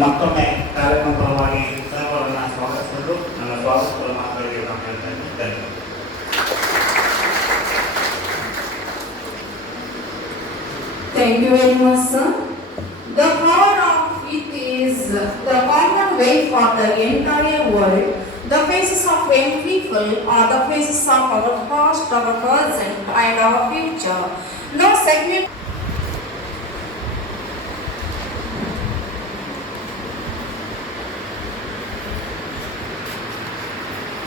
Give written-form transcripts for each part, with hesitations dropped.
ಮತ್ತೊಮ್ಮೆ ಕಾರ್ಯಕ್ರಮ ಪರವಾಗಿ ಸರ್ವರನ್ನು ಸ್ವಾಗತಿಸಲು ನನ್ನ ಸ್ವಾಗತದ ಮಾತುಗಳಿಗೆ ನಾನು ಹೇಳ್ತಾ ಇದ್ದೇನೆ. Thank you very much, sir. The power of it is the common way for the entire world. The faces of young people are the faces of our past, our present, and our future. No segment.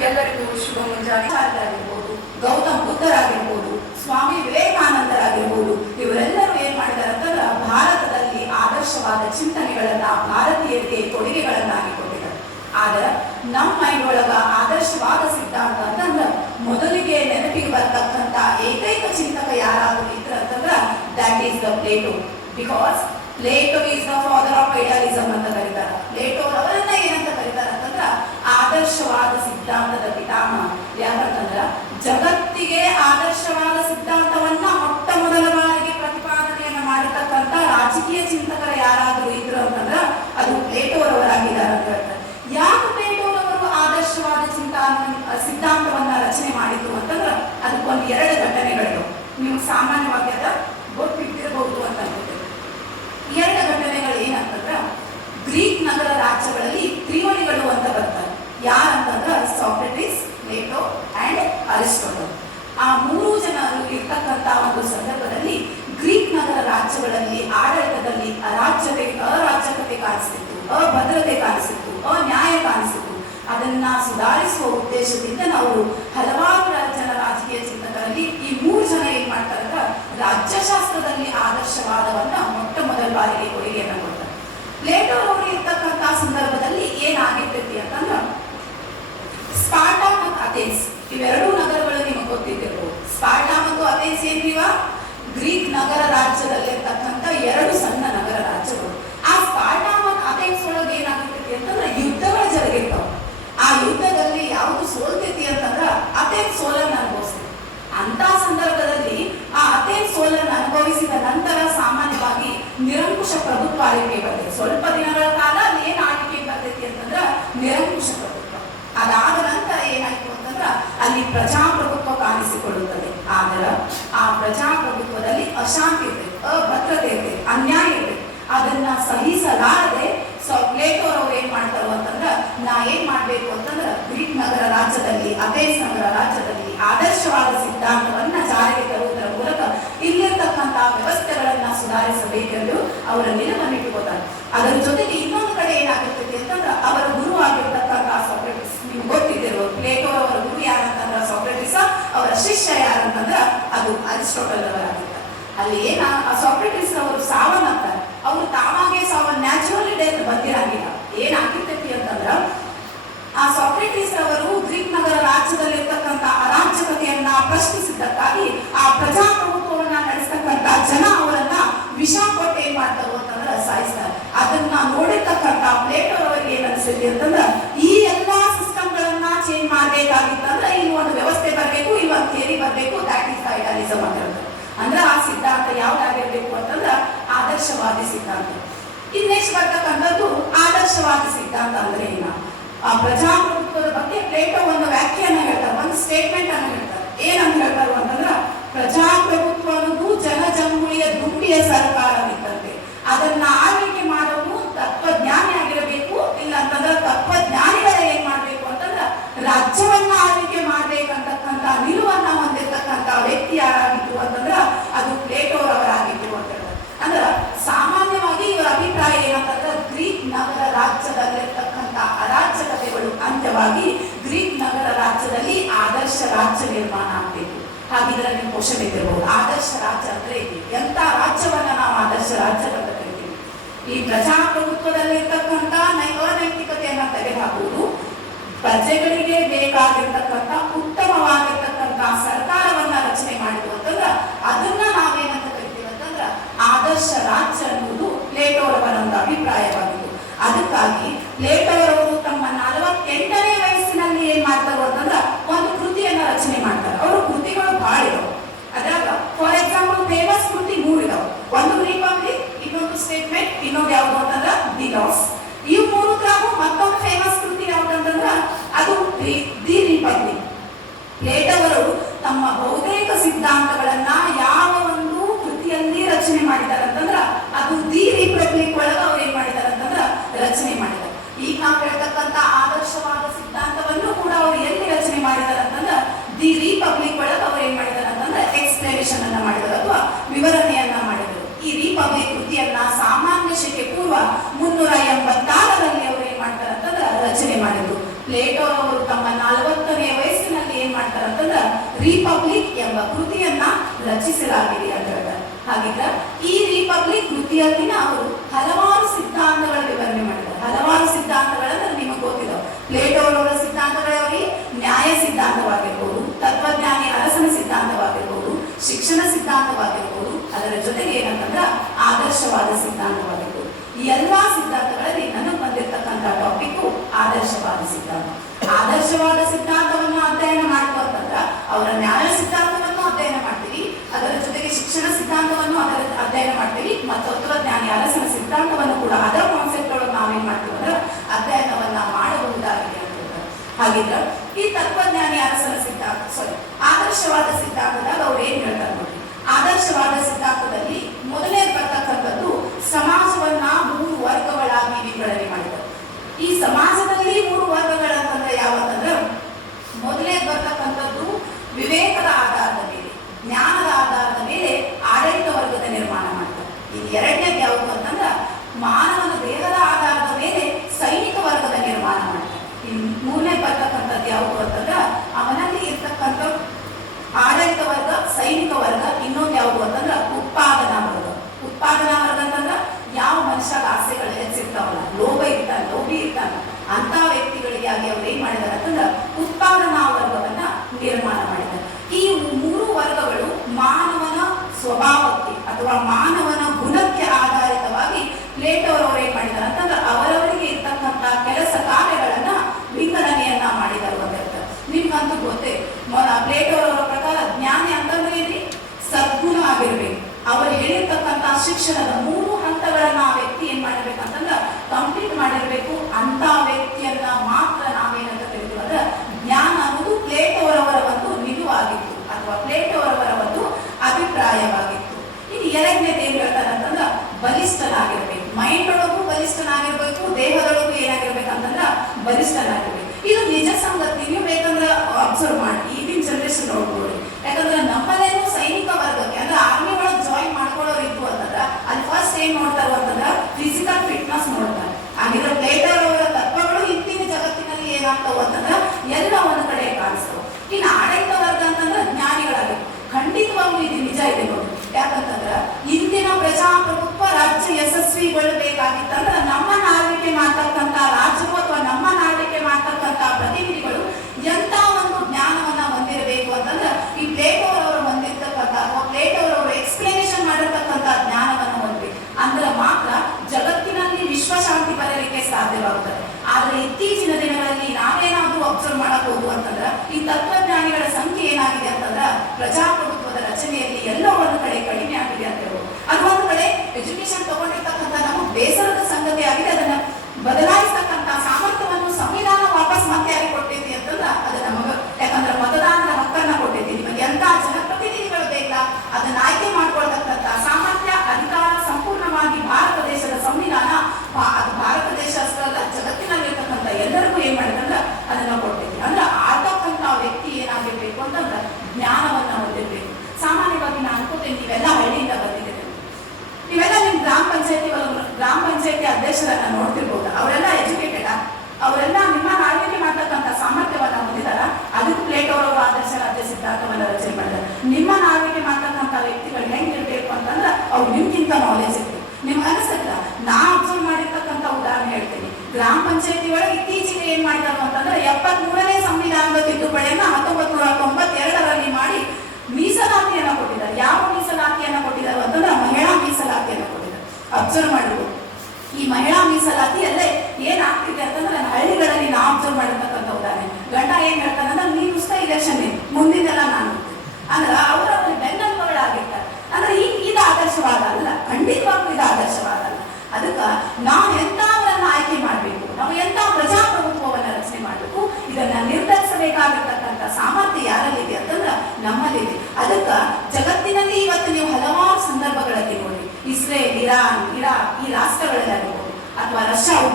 ಎಲ್ಲರಿಗೂ ಶುಭ ಮುಂಜಾನೆ. ಆಗಿರ್ಬೋದು, ಗೌತಮ್ ಬುದ್ಧರಾಗಿರ್ಬೋದು, ಸ್ವಾಮಿ ವಿವೇಕಾನಂದರಾಗಿರ್ಬೋದು, ಇವರೆಲ್ಲರೂ ಏನ್ ಮಾಡಿದ್ದಾರೆ ಅಂತಂದ್ರೆ ಭಾರತದಲ್ಲಿ ಆದರ್ಶವಾದ ಚಿಂತನೆಗಳನ್ನ ಭಾರತೀಯರಿಗೆ ಕೊಡುಗೆಗಳನ್ನಾಗಿ ಕೊಟ್ಟಿದ್ದಾರೆ. ಆದ್ರೆ ನಮ್ಮ ಮೈಂಡೊಳಗ ಆದರ್ಶವಾದ ಸಿದ್ಧಾಂತ ಅಂತಂದ್ರ ಮೊದಲಿಗೆ ನೆನಪಿಗೆ ಬರ್ತಕ್ಕಂಥ ಏಕೈಕ ಚಿಂತಕ ಯಾರಾದ್ರೂ ಇದ್ರ ಅಂತಂದ್ರ that is the Plato. Because Plato is the father of ಐಡಿಯಾಲಿಸಮ್ ಅಂತ ಕರೀತಾರೆ. ಪ್ಲೇಟೋ ಅವರನ್ನ ಏನಂತ ಕರೀತಾರೆ ಅಂತಂದ್ರ ಆದರ್ಶವಾದ ಸಿದ್ಧಾಂತದ ಪಿತಾಮಹ. ಯಾಕಂತಂದ್ರ ಜಗತ್ತಿಗೆ ಆದರ್ಶವಾದ ಸಿದ್ಧಾಂತವನ್ನ ಮೊಟ್ಟ ಮೊದಲ ಬಾರಿಗೆ ಪ್ರತಿಪಾದನೆಯನ್ನ ಮಾಡಿರ್ತಕ್ಕಂಥ ರಾಜಕೀಯ ಚಿಂತಕರು ಯಾರಾದ್ರೂ ಇದ್ರು ಅಂತಂದ್ರ ಅದು ಪ್ಲೇಟೋರವರಾಗಿದ್ದಾರೆ ಅಂತ ಹೇಳ್ತಾರೆ. ಯಾಕೆ ಪ್ಲೇಟೋರವರು ಆದರ್ಶವಾದ ಸಿದ್ಧಾಂತವನ್ನ ರಚನೆ ಮಾಡಿದ್ರು ಅಂತಂದ್ರ ಅದಕ್ಕೊಂದು 2 ಘಟನೆಗಳಿವೆ. ನೀವು ಸಾಮಾನ್ಯವಾಗಿ ಅದ ಗೊತ್ತಿದ್ದಿರಬಹುದು ಅಂತ ಅನ್ಕೋತೇವೆ. 2 ಘಟನೆಗಳು ಏನಂತಂದ್ರ ಗ್ರೀಕ್ ನಗರ ರಾಜ್ಯಗಳಲ್ಲಿ ತ್ರಿವಳಿಗಳು ಅಂತ ಬರ್ತಾರೆ. ಯಾರಂತಂದ್ರ ಸಾಕ್ರೆಟಿಸ್, ಪ್ಲೇಟೋ ಅಂಡ್ ಅರಿಸ್ಟೋಟಲ್. ಆ 3 ಜನರು ಇರ್ತಕ್ಕಂಥ ಒಂದು ಸಂದರ್ಭದಲ್ಲಿ ಗ್ರೀಕ್ ನಗರ ರಾಜ್ಯಗಳಲ್ಲಿ ಆಡಳಿತದಲ್ಲಿ ಅರಾಜಕತೆ ಕಾಣಿಸ್ತಿತ್ತು, ಅಭದ್ರತೆ ಕಾಣಿಸ್ತಿತ್ತು, ಅನ್ಯಾಯ ಕಾಣಿಸ್ತಿತ್ತು. ಅದನ್ನ ಸುಧಾರಿಸುವ ಉದ್ದೇಶದಿಂದ ನಾವು ಹಲವಾರು ಜನ ರಾಜಕೀಯ ಚಿಂತಕರಲ್ಲಿ ಈ 3 ಜನ ಏನ್ ಮಾಡ್ತಾರೆ ಅಂದ್ರೆ ರಾಜ್ಯಶಾಸ್ತ್ರದಲ್ಲಿ ಆದರ್ಶವಾದವನ್ನ ಮೊಟ್ಟ ಮೊದಲ ಬಾರಿಗೆ ಕೊಡುಗೆಯನ್ನ ಕೊಡ್ತಾರೆ. ಪ್ಲೇಟೋ ಅವರು ಇರ್ತಕ್ಕಂಥ ಸಂದರ್ಭದಲ್ಲಿ ಏನಾಗಿರ್ತೈತಿ ಅಂತಂದ್ರ ಸ್ಪಾರ್ಟಾ ಮತ್ತು ಅಥೆನ್ಸ್ ಇವೆರಡೂ ನಗರಗಳು ನಿಮಗೆ ಗೊತ್ತಿದ್ದಿರ್ಬೋದು. ಸ್ಪಾರ್ಟಾ ಮತ್ತು ಅಥೆನ್ಸ್ ಏನ್ರಿವ ಗ್ರೀಕ್ ನಗರ ರಾಜ್ಯದಲ್ಲಿರ್ತಕ್ಕಂಥ 2 ಸಣ್ಣ ನಗರ ರಾಜ್ಯಗಳು. ಆ ಸ್ಪಾರ್ಟಾ ಮತ್ತು ಅಥೆನ್ಸ್ ಒಳಗೆ ಏನಾಗಿರ್ತೈತಿ ಅಂತಂದ್ರೆ ಯುದ್ಧಗಳು ಜರುಗಿರ್ತಾವ. ಆ ಯುದ್ಧದಲ್ಲಿ ಯಾವುದು ಸೋಲ್ತೈತಿ ಅಂತಂದ್ರ ಅಥೆನ್ಸ್ ಸೋಲನ್ನು ಅನುಭವಿಸ್ತೈತಿ. ಅಂತ ಸಂದರ್ಭದಲ್ಲಿ ಆ ಅಥೆನ್ಸ್ ಸೋಲನ್ನು ಅನುಭವಿಸಿದ ನಂತರ ಸಾಮಾನ್ಯವಾಗಿ ನಿರಂಕುಶ ಪ್ರಭುತ್ವ ಆಳ್ವಿಕೆ ಬರ್ತೈತಿ. ಸ್ವಲ್ಪ ದಿನಗಳ ಕಾಲ ಏನ್ ಆಳ್ವಿಕೆ ಬರ್ತೈತಿ ಅಂತಂದ್ರ ನಿರಂಕುಶ ಪ್ರಭುತ್ವ. ಅದಾದ ನಂತರ ಏನಾಯ್ತು ಅಂತಂದ್ರ ಅಲ್ಲಿ ಪ್ರಜಾಪ್ರಭುತ್ವ ಕಾಣಿಸಿಕೊಳ್ಳುತ್ತದೆ. ಆದ್ರೆ ಆ ಪ್ರಜಾಪ್ರಭುತ್ವದಲ್ಲಿ ಅಶಾಂತಿ ಇರ್ತೈತಿ, ಅಭದ್ರತೆ ಇರ್ತೈತಿ, ಅನ್ಯಾಯ ಇರ್ತೈತಿ. ಅದನ್ನ ಸಹಿಸಲಾರದೆ ಪ್ಲೇಟೋ ಅವರು ಏನ್ ಮಾಡ್ತಾರೋ ಅಂತಂದ್ರ ನಾ ಏನ್ ಮಾಡ್ಬೇಕು ಅಂತಂದ್ರ ಗ್ರೀಕ್ ನಗರ ರಾಜ್ಯದಲ್ಲಿ ಅಥೆನ್ಸ್ ನಗರ ರಾಜ್ಯದಲ್ಲಿ ಆದರ್ಶವಾದ ಸಿದ್ಧಾಂತವನ್ನ ಜಾರಿಗೆ ತರುವುದರ ಮೂಲಕ ಇಲ್ಲಿರ್ತಕ್ಕಂಥ ವ್ಯವಸ್ಥೆಗಳನ್ನ ಸುಧಾರಿಸಬೇಕೆಂದು ಅವರ ನಿಲುವನ್ನಿಟ್ಟುಕೊಳ್ತಾರೆ. ಅದರ ಜೊತೆಗೆ ಇನ್ನೊಂದು ಕಡೆ ಏನಾಗುತ್ತದೆ ಅಂತಂದ್ರ ಅವರ ಗುರು ಆಗಿರ್ತಕ್ಕಂಥ ಸಾಕ್ರೆಟಿಸ್. ನಿಮ್ಗೆ ಗೊತ್ತಿದ್ದಿರೋ ಪ್ಲೇಟೋ ಅವರ ಗುರು ಯಾರಂತಂದ್ರ ಸಾಕ್ರೆಟಿಸ್, ಅವರ ಶಿಷ್ಯ ಯಾರಂತಂದ್ರ ಅದು ಅರಿಸ್ಟೋಟಲ್ ಅವರಾಗಿರ್ತಾರೆ. ಅಲ್ಲಿ ಏನ ಸಾಕ್ರೆಟಿಸ್ ಅವರು ಸಾವನ್ನಪ್ತಾರೆ. ಅವರು ತಾವಾಗೆ ನ್ಯಾಚುರಲಿ ಡೆತ್ ಬಂದಿರಂಗಿಲ್ಲ. ಏನಾಗಿರ್ತೈತಿ ಅಂತಂದ್ರ ಆ ಸಾಕ್ರೆಟಿಸ್ ಅವರು ಗ್ರೀಕ್ ನಗರ ರಾಜ್ಯದಲ್ಲಿರ್ತಕ್ಕಂಥ ಅರಾಜಕತೆಯನ್ನ ಪ್ರಶ್ನಿಸಿದ್ದಕ್ಕಾಗಿ ಆ ಪ್ರಜಾಪ್ರಭುತ್ವವನ್ನ ನಡೆಸ್ತಕ್ಕಂಥ ಜನ ಅವರನ್ನ ವಿಷ ಕೊಟ್ಟು ಏನ್ ಮಾಡ್ತಾರೋ ಅಂತಂದ್ರ ಸಾಯಿಸ್ತಾರೆ. ಅದನ್ನ ನೋಡಿರ್ತಕ್ಕಂಥ ಪ್ಲೇಟೋ ಅವರಿಗೆ ಏನ್ ಅನ್ಸುತ್ತೆ ಅಂತಂದ್ರ ಈ ಎಲ್ಲಾ ಸಿಸ್ಟಮ್ಗಳನ್ನ ಚೇಂಜ್ ಮಾಡ್ಬೇಕಾಗಿತ್ತಂದ್ರ ಇಲ್ಲಿ ಒಂದು ವ್ಯವಸ್ಥೆ ಬರಬೇಕು, ಇಲ್ಲಿ ಒಂದು ಥಿಯರಿ ಬರಬೇಕು. ದ್ಯಾಟ್ ಈಸ್ ಐಡಿಯಾಲಿಸಮ್ ಅಂತ ಹೇಳ್ತಾರೆ. ಅಂದ್ರೆ ಆ ಸಿದ್ಧಾಂತ ಯಾವ್ದಾಗಿರ್ಬೇಕು ಅಂತಂದ್ರ ಆದರ್ಶವಾದಿ ಸಿದ್ಧಾಂತ. ಇದು ನೆಕ್ಸ್ಟ್ ಬರ್ತಕ್ಕಂಥದ್ದು ಆದರ್ಶವಾದಿ ಸಿದ್ಧಾಂತ ಅಂದ್ರೆ ಏನ? ಆ ಪ್ರಜಾಪ್ರಭುತ್ವದ ಬಗ್ಗೆ ಪ್ಲೇಟೋ ಒಂದು ವ್ಯಾಖ್ಯಾನ ಹೇಳ್ತಾರೆ, ಒಂದು ಸ್ಟೇಟ್ಮೆಂಟ್ ಅನ್ನು ಹೇಳ್ತಾರೆ. ಏನಂತ ಹೇಳ್ತಾರೆ ಅಂತಂದ್ರ ಪ್ರಜಾಪ್ರಭುತ್ವ ಅನ್ನೋದು ಜನಜಂಗುಳಿಯ ದುಂಬಿಯ ಸರ್ಕಾರವಿದ್ದಂತೆ. ಅದನ್ನ ಆಳ್ವಿಕೆ ಮಾಡೋನು ತತ್ವಜ್ಞಾನಿ ಆಗಿರಬೇಕು. ಇಲ್ಲ ಅಂತಂದ್ರ ತತ್ವಜ್ಞಾನಿಗಳ ಏನ್ ಮಾಡ್ಬೇಕು ಅಂತಂದ್ರ ರಾಜ್ಯವನ್ನ ಆಳ್ವಿಕೆ ಮಾಡ್ಬೇಕಂತಕ್ಕಂಥ ನಿಲುವನ್ನ ಹೊಂದಿರ್ತಕ್ಕಂಥ ವ್ಯಕ್ತಿ ಯಾರಾಗಿದ್ರು ಅಂತಂದ್ರ ಅದು ಪ್ಲೇಟೋರವರಾಗಿದ್ರು ಅಂತ ಹೇಳ್ತಾರೆ. ಅಂದ್ರ ಸಾಮಾನ್ಯವಾಗಿ ಇವರ ಅಭಿಪ್ರಾಯ ಏನಂತಂದ್ರೆ ಗ್ರೀಕ್ ನಗರ ರಾಜ್ಯದಲ್ಲಿರ್ತಕ್ಕಂಥ ಅರಾಜಕತೆಗಳು ಅಂತ್ಯವಾಗಿ ಗ್ರೀಕ್ ನಗರ ರಾಜ್ಯದಲ್ಲಿ ಆದರ್ಶ ರಾಜ್ಯ ನಿರ್ಮಾಣ ಆಗಬೇಕು. ಹಾಗಿದ್ರೆ ನೀವು ಕ್ವಶನ್ ಇದ್ದಿರಬಹುದು, ಆದರ್ಶ ರಾಜ್ಯ ಅಂದ್ರೆ ಎಂತ ರಾಜ್ಯವನ್ನ ನಾವು ಆದರ್ಶ ರಾಜ್ಯ ಅಂತ ಕರಿತೀವಿ? ಈ ಪ್ರಜಾಪ್ರಭುತ್ವದಲ್ಲಿರ್ತಕ್ಕಂಥ ಅನೈತಿಕತೆಯನ್ನ ತೆಗೆದುಹಾಕುವುದು, ಪ್ರಜೆಗಳಿಗೆ ಬೇಕಾಗಿರ್ತಕ್ಕಂಥ ಉತ್ತಮವಾಗಿರ್ತಕ್ಕಂಥ ಸರ್ಕಾರವನ್ನ ರಚನೆ ಮಾಡಿದ್ರು ಅಂತಂದ್ರ ಅದನ್ನ ನಾವೇನಂತ ಕರಿತೀವಿ ಅಂತಂದ್ರ ಆದರ್ಶ ರಾಜ್ಯ ಅನ್ನುವುದು ಪ್ಲೇಟೋರವರ ಒಂದು ಅಭಿಪ್ರಾಯವಾಗಿತ್ತು. ಅದಕ್ಕಾಗಿ ಪ್ಲೇಟೋರವರು ತಮ್ಮ 48ನೇ ವಯಸ್ಸಿನಲ್ಲಿ ಏನ್ ಮಾಡ್ತಾರೋ ಅಂತಂದ್ರ ಒಂದು ಕೃತಿಯನ್ನ ರಚನೆ ಮಾಡ್ತಾರೆ. ಅವರು ಕೃತಿಗಳು ಬಹಳ ಇದಾವೆ. ಅದ್ರಾಗ ಫಾರ್ ಎಕ್ಸಾಂಪಲ್ ಫೇಮಸ್ ಕೃತಿ 3 ಇದಾವೆ. ಒಂದು ರಿಪಬ್ಲಿಕ್, ಇನ್ನೊಂದು ಸ್ಟೇಟ್ಮೆಂಟ್, ಇನ್ನೊಂದು ಯಾವುದು ಅಂತಂದ್ರ ದಿ ಲಾಸ್. ಪ್ಲೇಟೋವರು ತಮ್ಮ ಬಹುತೇಕ ಸಿದ್ಧಾಂತಗಳನ್ನ ಯಾವ ಒಂದು ಕೃತಿಯಲ್ಲಿ ರಚನೆ ಮಾಡಿದ್ದಾರೆ ಅಂತಂದ್ರ ಅದು ದಿ ರಿಪಬ್ಲಿಕ್ ಒಳಗ ಅವ್ರು ಏನ್ ಮಾಡಿದ್ದಾರೆ ಅಂತಂದ್ರ ರಚನೆ ಮಾಡಿದ್ದಾರೆ. ಈಗ ನಾವು ಹೇಳ್ತಕ್ಕಂತ ಆದರ್ಶವಾದ ಸಿದ್ಧಾಂತವನ್ನು ಕೂಡ ಅವ್ರು ಎಲ್ಲಿ ರಚನೆ ಮಾಡಿದ್ದಾರೆ ಅಂತಂದ್ರ ದಿ ರಿಪಬ್ಲಿಕ್ ಒಳಗ ಅವ್ರು ಏನ್ ಮಾಡಿದ್ದಾರೆ ಅಂತಂದ್ರೆ ಎಕ್ಸ್ಪ್ಲನೇಷನ್ ಅನ್ನ ಮಾಡಿದ್ದಾರೆ ಅಥವಾ ವಿವರಣೆಯನ್ನ ಮಾಡಿದರು. ಈ ರಿಪಬ್ಲಿಕ್ ಕೃತಿಯನ್ನ ಸಾಮಾನ್ಯ ಶಕೆ ಪೂರ್ವ 386ರಲ್ಲಿ ಅವರು ಏನ್ ಮಾಡ್ತಾರೆ ಅಂತಂದ್ರ ರಚನೆ ಮಾಡಿದ್ರು. ಪ್ಲೇಟೋ ಅವರು ತಮ್ಮ 40ನೇ ವಯಸ್ಸಿನಲ್ಲಿ ಏನ್ ಮಾಡ್ತಾರೆ ಅಂತಂದ್ರ ರಿಪಬ್ಲಿಕ್ ಎಂಬ ಕೃತಿಯನ್ನ ರಚಿಸಲಾಗಿದೆ ಅಂತ ಹೇಳ್ತಾರೆ. ಹಾಗಿದ್ರೆ ಈ ರಿಪಬ್ಲಿಕ್ ಕೃತಿಯಲ್ಲಿನ ಅವರು ಹಲವಾರು ಸಿದ್ಧಾಂತಗಳ ವಿವರಣೆ ಮಾಡಿದ್ದಾರೆ. ಹಲವಾರು ಸಿದ್ಧಾಂತಗಳಂದ್ರೆ ನಿಮಗೆ ಗೊತ್ತಿದ್ದಾವೆ. ಪ್ಲೇಟೋ ಅವರ ಸಿದ್ಧಾಂತಗಳವರಿಗೆ ನ್ಯಾಯ ಸಿದ್ಧಾಂತವಾಗಿರ್ಬೋದು, ತತ್ವಜ್ಞಾನಿ ಅರಸನ ಸಿದ್ಧಾಂತವಾಗಿರ್ಬೋದು, ಶಿಕ್ಷಣ ಸಿದ್ಧಾಂತವಾಗಿರ್ಬೋದು, ಅದರ ಜೊತೆಗೆ ಏನಂತಂದ್ರ ಆದರ್ಶವಾದ ಸಿದ್ಧಾಂತವಾಗಿರ್ಬೋದು. ಈ ಎಲ್ಲಾ ಸಿದ್ಧಾಂತಗಳಲ್ಲಿ ನನಗೆ ಬಂದಿರತಕ್ಕಂತ ಟಾಪಿಕ್ ಆದರ್ಶವಾದ ಸಿದ್ಧಾಂತ. ಆದರ್ಶವಾದ ಸಿದ್ಧಾಂತವನ್ನು ಅಧ್ಯಯನ ಮಾಡ್ಕೋ ಅಂತಂದ್ರ ಅವರ ನ್ಯಾಯ ಸಿದ್ಧಾಂತವನ್ನು ಅಧ್ಯಯನ ಮಾಡ್ತೀವಿ, ಅದರ ಜೊತೆಗೆ ಶಿಕ್ಷಣ ಸಿದ್ಧಾಂತವನ್ನು ಅಧ್ಯಯನ ಮಾಡ್ತೀವಿ, ಮತ್ತು ತತ್ವಜ್ಞಾನಿ ಅರಸನ ಸಿದ್ಧಾಂತವನ್ನು ಕೂಡ ಅದರ ಕಾನ್ಸೆಪ್ಟ್ ಒಳಗೆ ನಾವೇನ್ ಮಾಡ್ತೀವಿ ಅಂದ್ರೆ ಅಧ್ಯಯನವನ್ನ ಮಾಡಬಹುದಾಗಿದೆ ಅಂತ ಹೇಳ್ತಾರೆ. ಹಾಗಿದ್ರೆ ಈ ತತ್ವಜ್ಞಾನಿ ಅರಸನ ಸಿದ್ಧಾಂತ ಆದರ್ಶವಾದ ಸಿದ್ಧಾಂತದಾಗ ಅವ್ರು ಏನ್ ಹೇಳ್ತಾರೆ ನೋಡಿ. ಆದರ್ಶವಾದ ಸಿದ್ಧಾಂತದಲ್ಲಿ ಮೊದಲೇ ಬರ್ತಕ್ಕಂಥದ್ದು ಸಮಾಜವನ್ನ 3 ವರ್ಗಗಳಾಗಿ ವಿಂಗಡಣೆ ಮಾಡಿದರು. ಈ ಸಮಾಜದಲ್ಲಿ 3 ವರ್ಗಗಳಂತಂದ್ರೆ ಯಾವಂತಂದ್ರೆ ಮೊದಲೇ ಬರ್ತಕ್ಕಂಥದ್ದು ವಿವೇಕದ ಆಧಾರದ ಮೇಲೆ, ಜ್ಞಾನದ ಆಧಾರದ ಮೇಲೆ ಆಡಳಿತ ವರ್ಗದ ನಿರ್ಮಾಣ ಮಾಡ್ತಾರೆ. ಇದು ಎರಡನೇದು ಯಾವುದು ಅಂತಂದ್ರೆ ಮಾನವನ ದೇಹದ ಆಧಾರದ ಮೇಲೆ ಸೈನಿಕ ವರ್ಗದ ನಿರ್ಮಾಣ ಮಾಡ್ತಾರೆ. ಇನ್ನು ಮೂರನೇ ಬರ್ತಕ್ಕಂಥದ್ದು ಯಾವುದು ಅಂತಂದ್ರೆ ಅವನಲ್ಲಿ ಇರ್ತಕ್ಕಂಥ ಆಡಳಿತ ವರ್ಗ, ಸೈನಿಕ ವರ್ಗ. ಇನ್ನೊಂದು ಯಾವುದು ಅಂತಂದ್ರೆ ಉತ್ಪಾದನಾ ವರ್ಗ. ಉತ್ಪಾದನಾ ವರ್ಗ ಅಂತಂದ್ರ ಯಾವ ಮನುಷ್ಯಗ ಆಸೆಗಳು ಹೆಚ್ಚಿರ್ತಾವಲ್ಲ, ಲೋಭಿ ಇರ್ತಾನ ಅಂತ ವ್ಯಕ್ತಿಗಳಿಗಾಗಿ ಅವ್ರು ಏನ್ ಮಾಡಿದಾರೆ ಅಂತಂದ್ರ ಉತ್ಪಾದನಾ ವರ್ಗವನ್ನ ನಿರ್ಮಾಣ ಮಾಡಿದ್ದಾರೆ. ಈ 3 ವರ್ಗಗಳು ಮಾನವನ ಸ್ವಭಾವಕ್ಕೆ ಅಥವಾ ಮಾನವನ ಗುಣಕ್ಕೆ ಆಧಾರಿತವಾಗಿ ಪ್ಲೇಟೋ ಅವರು ಏನ್ ಮಾಡಿದ್ದಾರೆ ಅಂತಂದ್ರೆ ಅವರವರಿಗೆ ಇರ್ತಕ್ಕಂಥ ಕೆಲಸ ಕಾರ್ಯಗಳನ್ನ ವಿಂಗಡಣೆಯನ್ನ ಮಾಡಿದ್ದಾರೆ ಅಂತ ಹೇಳ್ತಾರೆ. ನಿಮ್ಗಂತೂ ಗೊತ್ತೇ, ಪ್ಲೇಟೋ ಅವರ ಪ್ರಕಾರ ಜ್ಞಾನಿ ಅಂತಂದ್ರೆ ಏನ್ರಿ ಸದ್ಗುಣ ಆಗಿರ್ಬೇಕು. ಅವರು ಹೇಳಿರ್ತಕ್ಕಂಥ ಶಿಕ್ಷಣದ 3 ಹಂತಗಳನ್ನ ಆ ವ್ಯಕ್ತಿ ಏನ್ ಮಾಡಿರ್ಬೇಕಂತಂದ್ರ ಕಂಪ್ಲೀಟ್ ಮಾಡಿರ್ಬೇಕು. ಅಂತ ವ್ಯಕ್ತಿಯನ್ನ ಮಾತ್ರ ನಾವೇನಂತ ಕರಿತೀವಿ ಅಂದ್ರೆ ಜ್ಞಾನ ಅನ್ನೋದು ಪ್ಲೇಟೋ ಅವರ ಒಂದು ನಿಲುವಾಗಿತ್ತು ಅಥವಾ ಪ್ಲೇಟೋ ಅವರ ಒಂದು ಅಭಿಪ್ರಾಯವಾಗಿತ್ತು. ಇನ್ನು ಎರಡನೇದು ಏನ್ ಹೇಳ್ತಾರೆ ಅಂತಂದ್ರ ಬಲಿಷ್ಠನಾಗಿರ್ಬೇಕು. ಮೈಂಡ್ ಒಳಗೂ ಬಲಿಷ್ಠನಾಗಿರ್ಬೇಕು, ದೇಹದೊಳಗೂ ಏನಾಗಿರ್ಬೇಕಂತಂದ್ರ ಬಲಿಷ್ಠನಾಗಿರ್ಬೇಕು. ಇದು ನಿಜ ಸಂಗತಿ. ನೀವು ಬೇಕಂದ್ರೆ ಅಬ್ಸರ್ವ್ ಮಾಡಿ ಈಗಿನ ಜನರೇಷನ್ ನೋಡ್ಬೋದು. ಯಾಕಂದ್ರೆ ನಮ್ಮಲ್ಲೇನು ಸೈನಿಕ ವರ್ಗಕ್ಕೆ ಅಂದ್ರೆ ಆರ್ಮಿ ಒಳಗೆ ಜಾಯಿನ್ ಮಾಡ್ಕೊಳ್ಳೋರು ಇತ್ತು ಅಂತಂದ್ರ ಅಲ್ಲಿ ಫಸ್ಟ್ ಏನ್ ನೋಡ್ತಾರ ಅಂತಂದ್ರ ಫಿಸಿಕಲ್ ಫಿಟ್ನೆಸ್ ನೋಡ್ತಾರೆ. ಹಾಗಿದ್ರೆ ಪ್ಲೇಟೋ ಅವರ ತತ್ವಗಳು ಇಂದಿನ ಜಗತ್ತಿನಲ್ಲಿ ಏನಾಗ್ತಾವ ಅಂತಂದ್ರ ಎಲ್ಲ ಒಂದ್ ಕಡೆ ಕಾಣಿಸ್ತಾವ. ಇನ್ನು ಆಡಳಿತ ವರ್ಗ ಅಂತಂದ್ರ ಜ್ಞಾನಿಗಳಾಗಿರ್ಬೇಕು. ಖಂಡಿತವಾಗ್ಲೂ ಇದು ನಿಜ ಇದೆ ನೋಡಿ. ಯಾಕಂತಂದ್ರ ಇಂದಿನ ಪ್ರಜಾಪ್ರಭುತ್ವ ರಾಜ್ಯ ಯಶಸ್ವಿಗೊಳ್ಳಬೇಕಾಗಿತ್ತಂದ್ರ ನಮ್ಮನ್ನ ಆಳ್ವಿಕೆ ಮಾಡ್ತಕ್ಕಂಥ ರಾಜ್ಯವು ಅಥವಾ ನಮ್ಮನ್ನ ಆಳ್ವಿಕೆ ಮಾಡ್ತಕ್ಕಂಥ ಪ್ರತಿನಿಧಿಗಳು ಎಂತ ಒಂದು ಜ್ಞಾನವನ್ನ ಹೊಂದಿರಬೇಕು ಅಂತಂದ್ರ ಈ ಪ್ಲೇಟೋ ಅವರು ಹೊಂದಿರ್ತಕ್ಕಂಥ ಅಥವಾ ಪ್ಲೇಟೋ ಅವರು ಎಕ್ಸ್ಪ್ಲನೇಷನ್ ಮಾಡಿರ್ತಕ್ಕಂಥ ಜ್ಞಾನವನ್ನು ಹೊಂದಬೇಕು. ಅಂದ್ರೆ ಮಾತ್ರ ಜಗತ್ತಿನಲ್ಲಿ ವಿಶ್ವಶಾಂತಿ ಬರಲಿಕ್ಕೆ ಸಾಧ್ಯವಾಗುತ್ತದೆ. ಆದ್ರೆ ಇತ್ತೀಚಿನ ದಿನಗಳಲ್ಲಿ ನಾವೇನಾದ್ರೂ ಅಬ್ಸರ್ವ್ ಮಾಡಬಹುದು ಅಂತಂದ್ರ ಈ ತತ್ವಜ್ಞಾನಿಗಳ ಸಂಖ್ಯೆ ಏನಾಗಿದೆ ಅಂತಂದ್ರ ಪ್ರಜಾಪ್ರಭುತ್ವದ ರಚನೆಯಲ್ಲಿ ಎಲ್ಲೋ ಒಂದು ಕಡೆ ಕಡಿಮೆ ಆಗಿದೆ ಅಂತ ಹೇಳ್ಬೋದು. ಅದು ಒಂದು ಕಡೆ ಎಜುಕೇಶನ್ ತಗೊಂಡಿರ್ತಕ್ಕಂಥ ನಮಗೆ ಬೇಸರದ ಸಂಗತಿ ಆಗಿದೆ. ಅದನ್ನ ಬದಲಾಯಿಸ್ತಕ್ಕಂಥ ಸಾಮರ್ಥ್ಯವನ್ನು ಸಂವಿಧಾನ ವಾಪಸ್ ಮತ್ತೆ ಯಾರಿಗೆ ಕೊಟ್ಟೈತಿ ಅಂತಂದ್ರ ಅದು ನಮಗ. ಯಾಕಂದ್ರೆ ಮತದಾನದ ಹಕ್ಕನ್ನ ಕೊಟ್ಟೈತಿ. ನಿಮಗೆ ಎಂತ ಜನಪ್ರತಿನಿಧಿಗಳು ಬೇಕಾ ಅದನ್ನ ಆಯ್ಕೆ ಮಾಡ್ಕೊಳ್ತಕ್ಕಂಥ ಸಾಮರ್ಥ್ಯ, ಅಧಿಕಾರ ಸಂಪೂರ್ಣವಾಗಿ ಭಾರತ ದೇಶದ ಸಂವಿಧಾನ, ಭಾರತ ದೇಶ ಅಷ್ಟಲ್ಲ ಜಗತ್ತಿನಲ್ಲಿರ್ತಕ್ಕಂಥ ಎಲ್ಲರಿಗೂ ಏನ್ ಮಾಡಿದಂದ್ರ ಅದನ್ನ ಕೊಟ್ಟೈತಿ. ಅಂದ್ರೆ ಆಳ್ತಕ್ಕಂಥ ವ್ಯಕ್ತಿ ಏನಾಗಿರ್ಬೇಕು ಅಂತಂದ್ರ ಜ್ಞಾನವನ್ನ ಹೊಂದಿರ್ಬೇಕು. ಸಾಮಾನ್ಯವಾಗಿ ನಾನು ಅನ್ಕೋತೇನೆ ನೀವೆಲ್ಲ ಹಳ್ಳಿಯಿಂದ ಬಂದಿದ್ದೀರಿ. ನೀವೆಲ್ಲ ನಿಮ್ ಗ್ರಾಮ ಪಂಚಾಯತಿ ಅಧ್ಯಕ್ಷರನ್ನ ನೋಡ್ತಿರ್ಬೋದು. ಅವರೆಲ್ಲ ಎಜುಕೇಟೆಡ್, ಅವರೆಲ್ಲ ನಿಮ್ಮ ಆಳ್ವಿಕೆ ಮಾಡ್ತಕ್ಕಂಥ ಸಾಮರ್ಥ್ಯವನ್ನ ಹೊಂದಿದಾರ. ಅದಕ್ಕೆ ಪ್ಲೇಟೋ ಅವರು ಆದರ್ಶ ರಾಜ್ಯ ಸಿದ್ಧಾಂತವನ್ನ ರಚನೆ ಮಾಡಿದ್ದಾರೆ. ನಿಮ್ಮ ಆಳ್ವಿಕೆ ಮಾಡ್ತಕ್ಕಂಥ ವ್ಯಕ್ತಿಗಳು ಹೆಂಗಿರ್ಬೇಕು ಅಂತಂದ್ರೆ ಅವ್ರು ನಿಮ್ಗಿಂತ ನಾಲೆಜ್ ಇರ್ಬೇಕು. ನಿಮ್ಗೆ ಅನಿಸುತ್ತ ನಾ ಅಬ್ಸರ್ವ್ ಮಾಡಿರ್ತಕ್ಕಂಥ ಉದಾಹರಣೆ ಹೇಳ್ತೀನಿ. ಗ್ರಾಮ ಪಂಚಾಯತಿ ಒಳಗೆ ಇತ್ತೀಚೆಗೆ ಏನ್ ಮಾಡಿದಾರು ಅಂತಂದ್ರೆ 73ನೇ ಸಂವಿಧಾನದ ತಿದ್ದುಪಡಿಯನ್ನ 1992ರಲ್ಲಿ ಮಾಡಿ ಮೀಸಲಾತಿಯನ್ನ ಕೊಟ್ಟಿದ್ದಾರೆ. ಯಾವ ಮೀಸಲಾತಿಯನ್ನ ಕೊಟ್ಟಿದ್ದಾರೆ ಅಂತಂದ್ರೆ ಮಹಿಳಾ ಮೀಸಲಾತಿಯನ್ನ ಕೊಟ್ಟಿದ್ದಾರೆ. ಅಬ್ಸರ್ವ್ ಮಾಡಿರ್ಬೋದು. ಈ ಮಹಿಳಾ ಮೀಸಲಾತಿ ಅಲ್ಲೇ ಏನಾಗ್ತಿದೆ ಅಂತಂದ್ರೆ ಹಳ್ಳಿಗಳಲ್ಲಿ ನಾ ಅಬ್ಸರ್ವ್ ಮಾಡಿರ್ತಕ್ಕಂಥ ಉದಾಹರಣೆ. ಗಂಡ ಏನ್ ಹೇಳ್ತಾನೆ ಅಂದ್ರೆ ನೀನು ಇಲೆಕ್ಷನ್ ಮುಂದಿನೆಲ್ಲ ನಾನು ಅಂದ್ರೆ ಅವರ ಬೆನ್ನಲ್ಲುಗಳಾಗಿರ್ತಾರೆ. ಅಂದ್ರೆ ಇದು ಆದರ್ಶವಾದ ಅಲ್ಲ, ಖಂಡಿತವಾಗ್ಲೂ ಇದು ಆದರ್ಶವಾದ ಅಲ್ಲ. ಅದಕ್ಕೆ ನಾವು ಎಂತವರನ್ನ ಆಯ್ಕೆ ಮಾಡಬೇಕು, ನಾವು ಎಂತ ಪ್ರಜಾಪ್ರಭುತ್ವವನ್ನ ರಚನೆ ಮಾಡಬೇಕು, ಇದನ್ನ ನಿರ್ಧರಿಸಬೇಕಾಗಿರ್ತಕ್ಕಂಥ ಸಾಮರ್ಥ್ಯ ಯಾರಲ್ಲಿ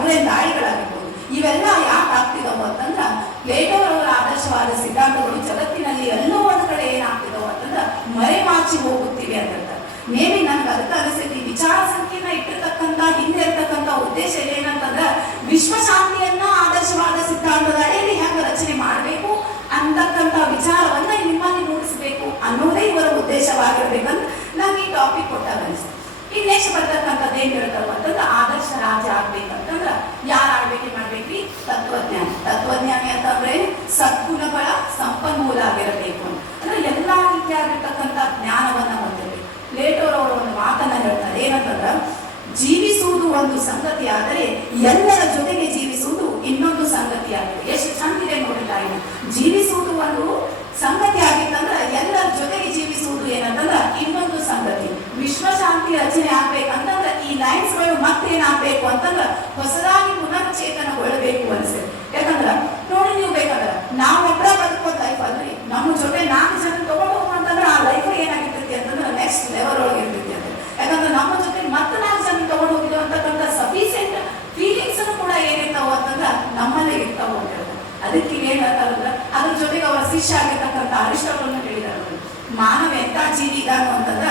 ಯುಕ್ರೇನ್ ದಾಳಿಗಳಾಗಿರ್ಬೋದು, ಇವೆಲ್ಲ ಯಾಕೆ ಆಗ್ತಿದವು ಅಂತಂದ್ರೆ ಪ್ಲೇಟೋರವರ ಆದರ್ಶವಾದ ಸಿದ್ಧಾಂತಗಳು ಜಗತ್ತಿನಲ್ಲಿ ಎಲ್ಲೋ ಒಂದು ಕಡೆ ಏನಾಗ್ತಿದವು ಅಂತಂದ್ರೆ ಮರೆಮಾಚಿ ಹೋಗುತ್ತಿವೆ ಅಂತ. ಮೇಬಿ ನನಗೆ ಅದಕ್ಕೆ ಅನಿಸ್ತೈತಿ ವಿಚಾರ ಸಂಕಿರಣ ಇಟ್ಟಿರ್ತಕ್ಕಂಥ ಹಿಂದೆ ಇರ್ತಕ್ಕಂಥ ಉದ್ದೇಶ ಏನಂತಂದ್ರೆ ವಿಶ್ವಶಾಂತಿಯನ್ನ ಆದರ್ಶವಾದ ಸಿದ್ಧಾಂತದ ಅಡಿಯಲ್ಲಿ ಹೆಂಗೆ ರಚನೆ ಮಾಡಬೇಕು ಅಂತಕ್ಕಂಥ ವಿಚಾರವನ್ನ ನಿಮ್ಮಲ್ಲಿ ಮೂಡಿಸಬೇಕು ಅನ್ನೋದೇ ಇವರ ಉದ್ದೇಶವಾಗಿರ್ಬೇಕಂತ ನಂಗೆ ಈ ಟಾಪಿಕ್ ಕೊಟ್ಟಾಗ ಅನಿಸ್ತದೆ. ಈಗ ನೆಕ್ಸ್ಟ್ ಬರ್ತಕ್ಕಂಥದ್ದು ಏನ್ ಹೇಳ್ತಾವ ಅಂತಂದ್ರೆ ಆದರ್ಶ ರಾಜ್ಯ ಆಗ್ಬೇಕಂತಂದ್ರ ಯಾರು ಆಳ್ವಿಕೆ ಮಾಡ್ಬೇಕ್ರಿ? ತತ್ವಜ್ಞಾನಿ. ತತ್ವಜ್ಞಾನಿ ಅಂತಂದ್ರೆ ಸದ್ಗುಣಗಳ ಸಂಪನ್ಮೂಲ ಆಗಿರಬೇಕು ಅಂದ್ರೆ ಎಲ್ಲಾ ರೀತಿಯಾಗಿರ್ತಕ್ಕಂಥ ಜ್ಞಾನವನ್ನ ಹೊಂದಿರಬೇಕು. ಪ್ಲೇಟೋರವರು ಒಂದು ಮಾತನ್ನ ಹೇಳ್ತಾರೆ, ಏನಂತಂದ್ರ ಜೀವಿಸುವುದು ಒಂದು ಸಂಗತಿ ಆದರೆ ಎಲ್ಲರ ಜೊತೆಗೆ ಜೀವಿಸುವುದು ಇನ್ನೊಂದು ಸಂಗತಿ ಆಗಿದೆ. ಎಷ್ಟು ಚಂದಿದೆ ನೋಡಿಲ್ಲ ಇದು. ಜೀವಿಸುವುದು ಒಂದು ಸಂಗತಿ ಆಗಿತ್ತಂದ್ರ ಎಲ್ಲರ ಜೊತೆಗೆ ಜೀವಿಸುವುದು ಏನಂತಂದ್ರ ಇನ್ನೊಂದು ಸಂಗತಿ. ವಿಶ್ವಶಾಂತಿ ರಚನೆ ಆಗ್ಬೇಕಂತಂದ್ರ ಈ ಲೈನ್ಸ್ಗಳು ಮತ್ತೇನಾಗ್ಬೇಕು ಅಂತಂದ್ರ ಹೊಸದಾಗಿ ಪುನಶ್ಚೇತನಗೊಳ್ಳಬೇಕು ಅನ್ಸುತ್ತೆ. ಯಾಕಂದ್ರ ನೋಡಿ, ನೀವು ಬೇಕಂದ್ರ ನಾವೊಬ್ಬರ ಬದುಕೋದ್ ಲೈಫ್ ಅಲ್ರಿ, ನಮ್ಮ ಜೊತೆ 4 ಜನ ತಗೊಂಡು ಹೋಗ್ಬೇಕಂತಂದ್ರ ಆ ಲೈಫ್ ಏನಾಗಿರ್ತೈತಿ ಅಂತಂದ್ರ ನೆಕ್ಸ್ಟ್ ಲೆವೆಲ್ ಒಳಗೆ ಇರ್ತೈತಿ ಅಂತ. ಯಾಕಂದ್ರೆ ನಮ್ಮ ಜೊತೆ ಮತ್ತೆ 4 ಜನ ತಗೊಂಡು ಹೋಗಿದ್ದು ಅಂತಕ್ಕಂಥ ಸಫಿಸಿಯೆಂಟ್ ಫೀಲಿಂಗ್ಸ್ ಕೂಡ ಏನಿರ್ತಾವ ಅಂತಂದ್ರ ನಮ್ಮಲ್ಲೇ ಇರ್ತಾವ ಅಂತ ಹೇಳ್ತಾರೆ. ಅದಕ್ಕೆ ಏನ್ ಹೇಳ್ತಾರಂದ್ರ ಅದ್ರ ಜೊತೆಗೆ ಅವರ ಶಿಷ್ಯ ಆಗಿರ್ತಕ್ಕಂಥ ಅರಿಸ್ಟಾಟಲ್ನ ಹೇಳಿದಾರೆ, ಮಾನವ ಎಂತ ಜೀವಿ ಇದಾನು ಅಂತಂದ್ರ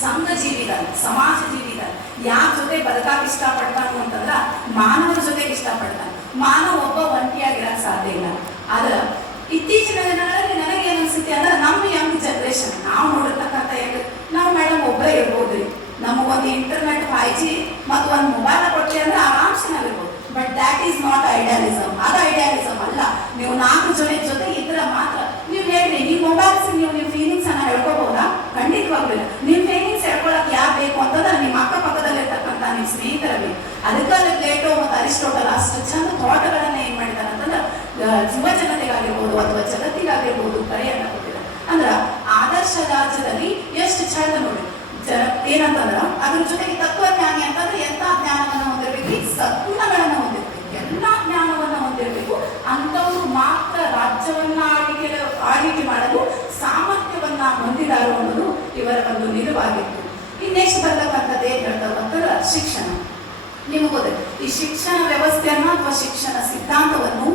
ಸಂಘ ಜೀವಿ ಇದಾನ, ಸಮಾಜ ಜೀವಿ ಇದಾನ. ಯಾರ ಜೊತೆ ಬದುಕಾಕ ಇಷ್ಟಪಡ್ತಾನು ಅಂತಂದ್ರ ಮಾನವರ ಜೊತೆಗೆ ಇಷ್ಟಪಡ್ತಾನೆ. ಮಾನವ ಒಬ್ಬ ಒಂಟಿಯಾಗಿರಕ್ ಸಾಧ್ಯ ಇಲ್ಲ. ಆದ್ರ ಇತ್ತೀಚಿನ ದಿನಗಳಲ್ಲಿ ನನಗೆ ಏನ್ ಅನ್ಸುತ್ತೆ ಅಂದ್ರೆ ನಮ್ಮ ಯಂಗ್ ಜನರೇಷನ್ ನಾವು ನೋಡಿರ್ತಕ್ಕಂಥ ನಾವು ಮೇಡಮ್ ಒಬ್ಬರೇ ಇರ್ಬೋದ್ರಿ. ನಮಗೊಂದು ಇಂಟರ್ನೆಟ್ 5G ಮತ್ತು ಒಂದು ಮೊಬೈಲ್ ಕೊಟ್ಟೆ ಅಂದ್ರೆ ಆರಾಮ್ಸೆ ನಾವಿರ್ಬೋದು. But that is not idealism. ಅದು ಐಡಿಯಾಲಿಸಮ್ ಅಲ್ಲ. ನೀವು 4 ಜನ ಜೊತೆ ಇದ್ರೆ ಮಾತ್ರ ನೀವು ಹೇಳ್ರಿ, ನೀವು ಮೊಬೈಲ್ಸ್ ನೀವು ಫೀಲಿಂಗ್ಸ್ ಅನ್ನ ಹೇಳ್ಕೋಬಹುದಾ? ಖಂಡಿತವಾಗ್ಲಿಲ್ಲ. ನಿಮ್ ಫೀಲಿಂಗ್ಸ್ ಹೇಳ್ಕೊಳಕ್ ಯಾರು ಬೇಕು ಅಂತಂದ್ರೆ ನಿಮ್ಮ ಅಕ್ಕಪಕ್ಕದಲ್ಲಿ ಇರ್ತಕ್ಕಂಥ ನಿಮ್ ಸ್ನೇಹಿತರ ಬೇಕು. ಅದಕ್ಕಾಗಿ ಪ್ಲೇಟೋ ಮತ್ತು ಅರಿಸ್ಟೋಟಲ್ ಅಷ್ಟು ಚಂದ ಥಾಟ್ಗಳನ್ನ ಏನ್ ಮಾಡಿದಾರೆ ಅಂತಂದ್ರೆ ಯುವ ಜನತೆಗಾಗಿರ್ಬೋದು ಅಥವಾ ಜಗತ್ತಿಗಾಗಿರ್ಬೋದು ಕರೆಯನ್ನ ಕೊಟ್ಟಿದ್ದಾರೆ. ಅಂದ್ರ ಆದರ್ಶ ರಾಜ್ಯದಲ್ಲಿ ಎಷ್ಟು ಚಂದ ನೋಡಿ ಏನಂತಂದ್ರ ಅದ್ರ ಜೊತೆಗೆ ತತ್ವಜ್ಞಾನಿ ಅಂತಂದ್ರೆ ಎಂತ ಜ್ಞಾನವನ್ನ ಹೊಂದಿರ್ಬೇಕು? ಸದ್ಗುಣಗಳನ್ನ ಹೊಂದಿರ್ಬೇಕು, ಎಲ್ಲಾ ಜ್ಞಾನವನ್ನ ಹೊಂದಿರ್ಬೇಕು. ಅಂತವರು ಮಾತ್ರ ರಾಜ್ಯವನ್ನ ಆಳ್ವಿಕೆ ಮಾಡಲು ಸಾಮರ್ಥ್ಯವನ್ನ ಹೊಂದಿದಾರು ಅನ್ನೋದು ಇವರ ಒಂದು ನಿಲುವಾಗಿತ್ತು. ಈ ನೆಕ್ಸ್ಟ್ ಬರ್ತಕ್ಕಂಥದ್ದು ಏನ್ ಹೇಳ್ತಾವ ಅಂತಂದ್ರೆ ಶಿಕ್ಷಣ. ನಿಮಗೆ ಗೊತ್ತಿದೆ ಈ ಶಿಕ್ಷಣ ವ್ಯವಸ್ಥೆಯನ್ನ ಅಥವಾ ಶಿಕ್ಷಣ ಸಿದ್ಧಾಂತವನ್ನು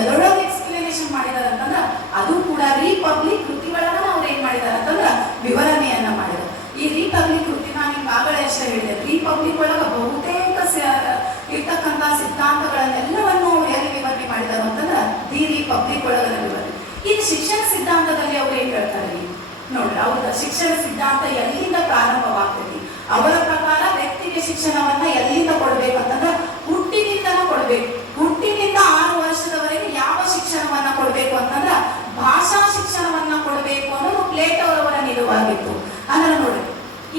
ಎರಡೊಳಗೆ ಎಕ್ಸ್ಪ್ಲನೇಷನ್ ಮಾಡಿದಾರೆ ಅಂತಂದ್ರ ಅದು ಕೂಡ ರಿಪಬ್ಲಿಕ್ ಕೃತಿಗಳನ್ನ ಅವ್ರು ಏನ್ ಮಾಡಿದಾರೆ ಅಂತಂದ್ರ ವಿವರಣೆಯನ್ನ ಮಾಡಿದ್ದಾರೆ. ಈ ರಿಪಬ್ಲಿಕ್ ಕೃತಿ ನಾನು ನಿಮ್ಗೆ ಆಗಲೇ ಅಷ್ಟೇ ಹೇಳಿದೆ. ರಿಪಬ್ಲಿಕ್ ಒಳಗ ಬಹುತೇಕ ಇರ್ತಕ್ಕಂಥ ಸಿದ್ಧಾಂತಗಳನ್ನೆಲ್ಲವನ್ನು ಅವ್ರು ಎಲ್ಲಿ ವಿವರಣೆ ಮಾಡಿದಾರೆ ಅಂತಂದ್ರ ದಿ ರಿಪಬ್ಲಿಕ್ ಒಳಗನ ವಿವರಣೆ. ಇದು ಶಿಕ್ಷಣ ಸಿದ್ಧಾಂತದಲ್ಲಿ ಅವ್ರು ಏನ್ ಹೇಳ್ತಾರೆ ನೋಡ್ರಿ, ಅವ್ರ ಶಿಕ್ಷಣ ಸಿದ್ಧಾಂತ ಎಲ್ಲಿಂದ ಪ್ರಾರಂಭವಾಗ್ತದೆ? ಅವರ ಪ್ರಕಾರ ವ್ಯಕ್ತಿಗೆ ಶಿಕ್ಷಣವನ್ನ ಎಲ್ಲಿಂದ ಕೊಡ್ಬೇಕಂತಂದ್ರೆ ಹುಟ್ಟಿನಿಂದನ ಕೊಡ್ಬೇಕು. ಹುಟ್ಟಿನಿಂದ 6 ವರ್ಷದವರೆಗೆ ಯಾವ ಶಿಕ್ಷಣವನ್ನ ಕೊಡ್ಬೇಕು ಅಂತಂದ್ರ ಭಾಷಾ ಶಿಕ್ಷಣವನ್ನ ಕೊಡಬೇಕು ಅನ್ನೋದು ಪ್ಲೇಟೋರವರ ನಿಲುವಾಗಿತ್ತು. ಅಂದ್ರೆ ನೋಡಿ,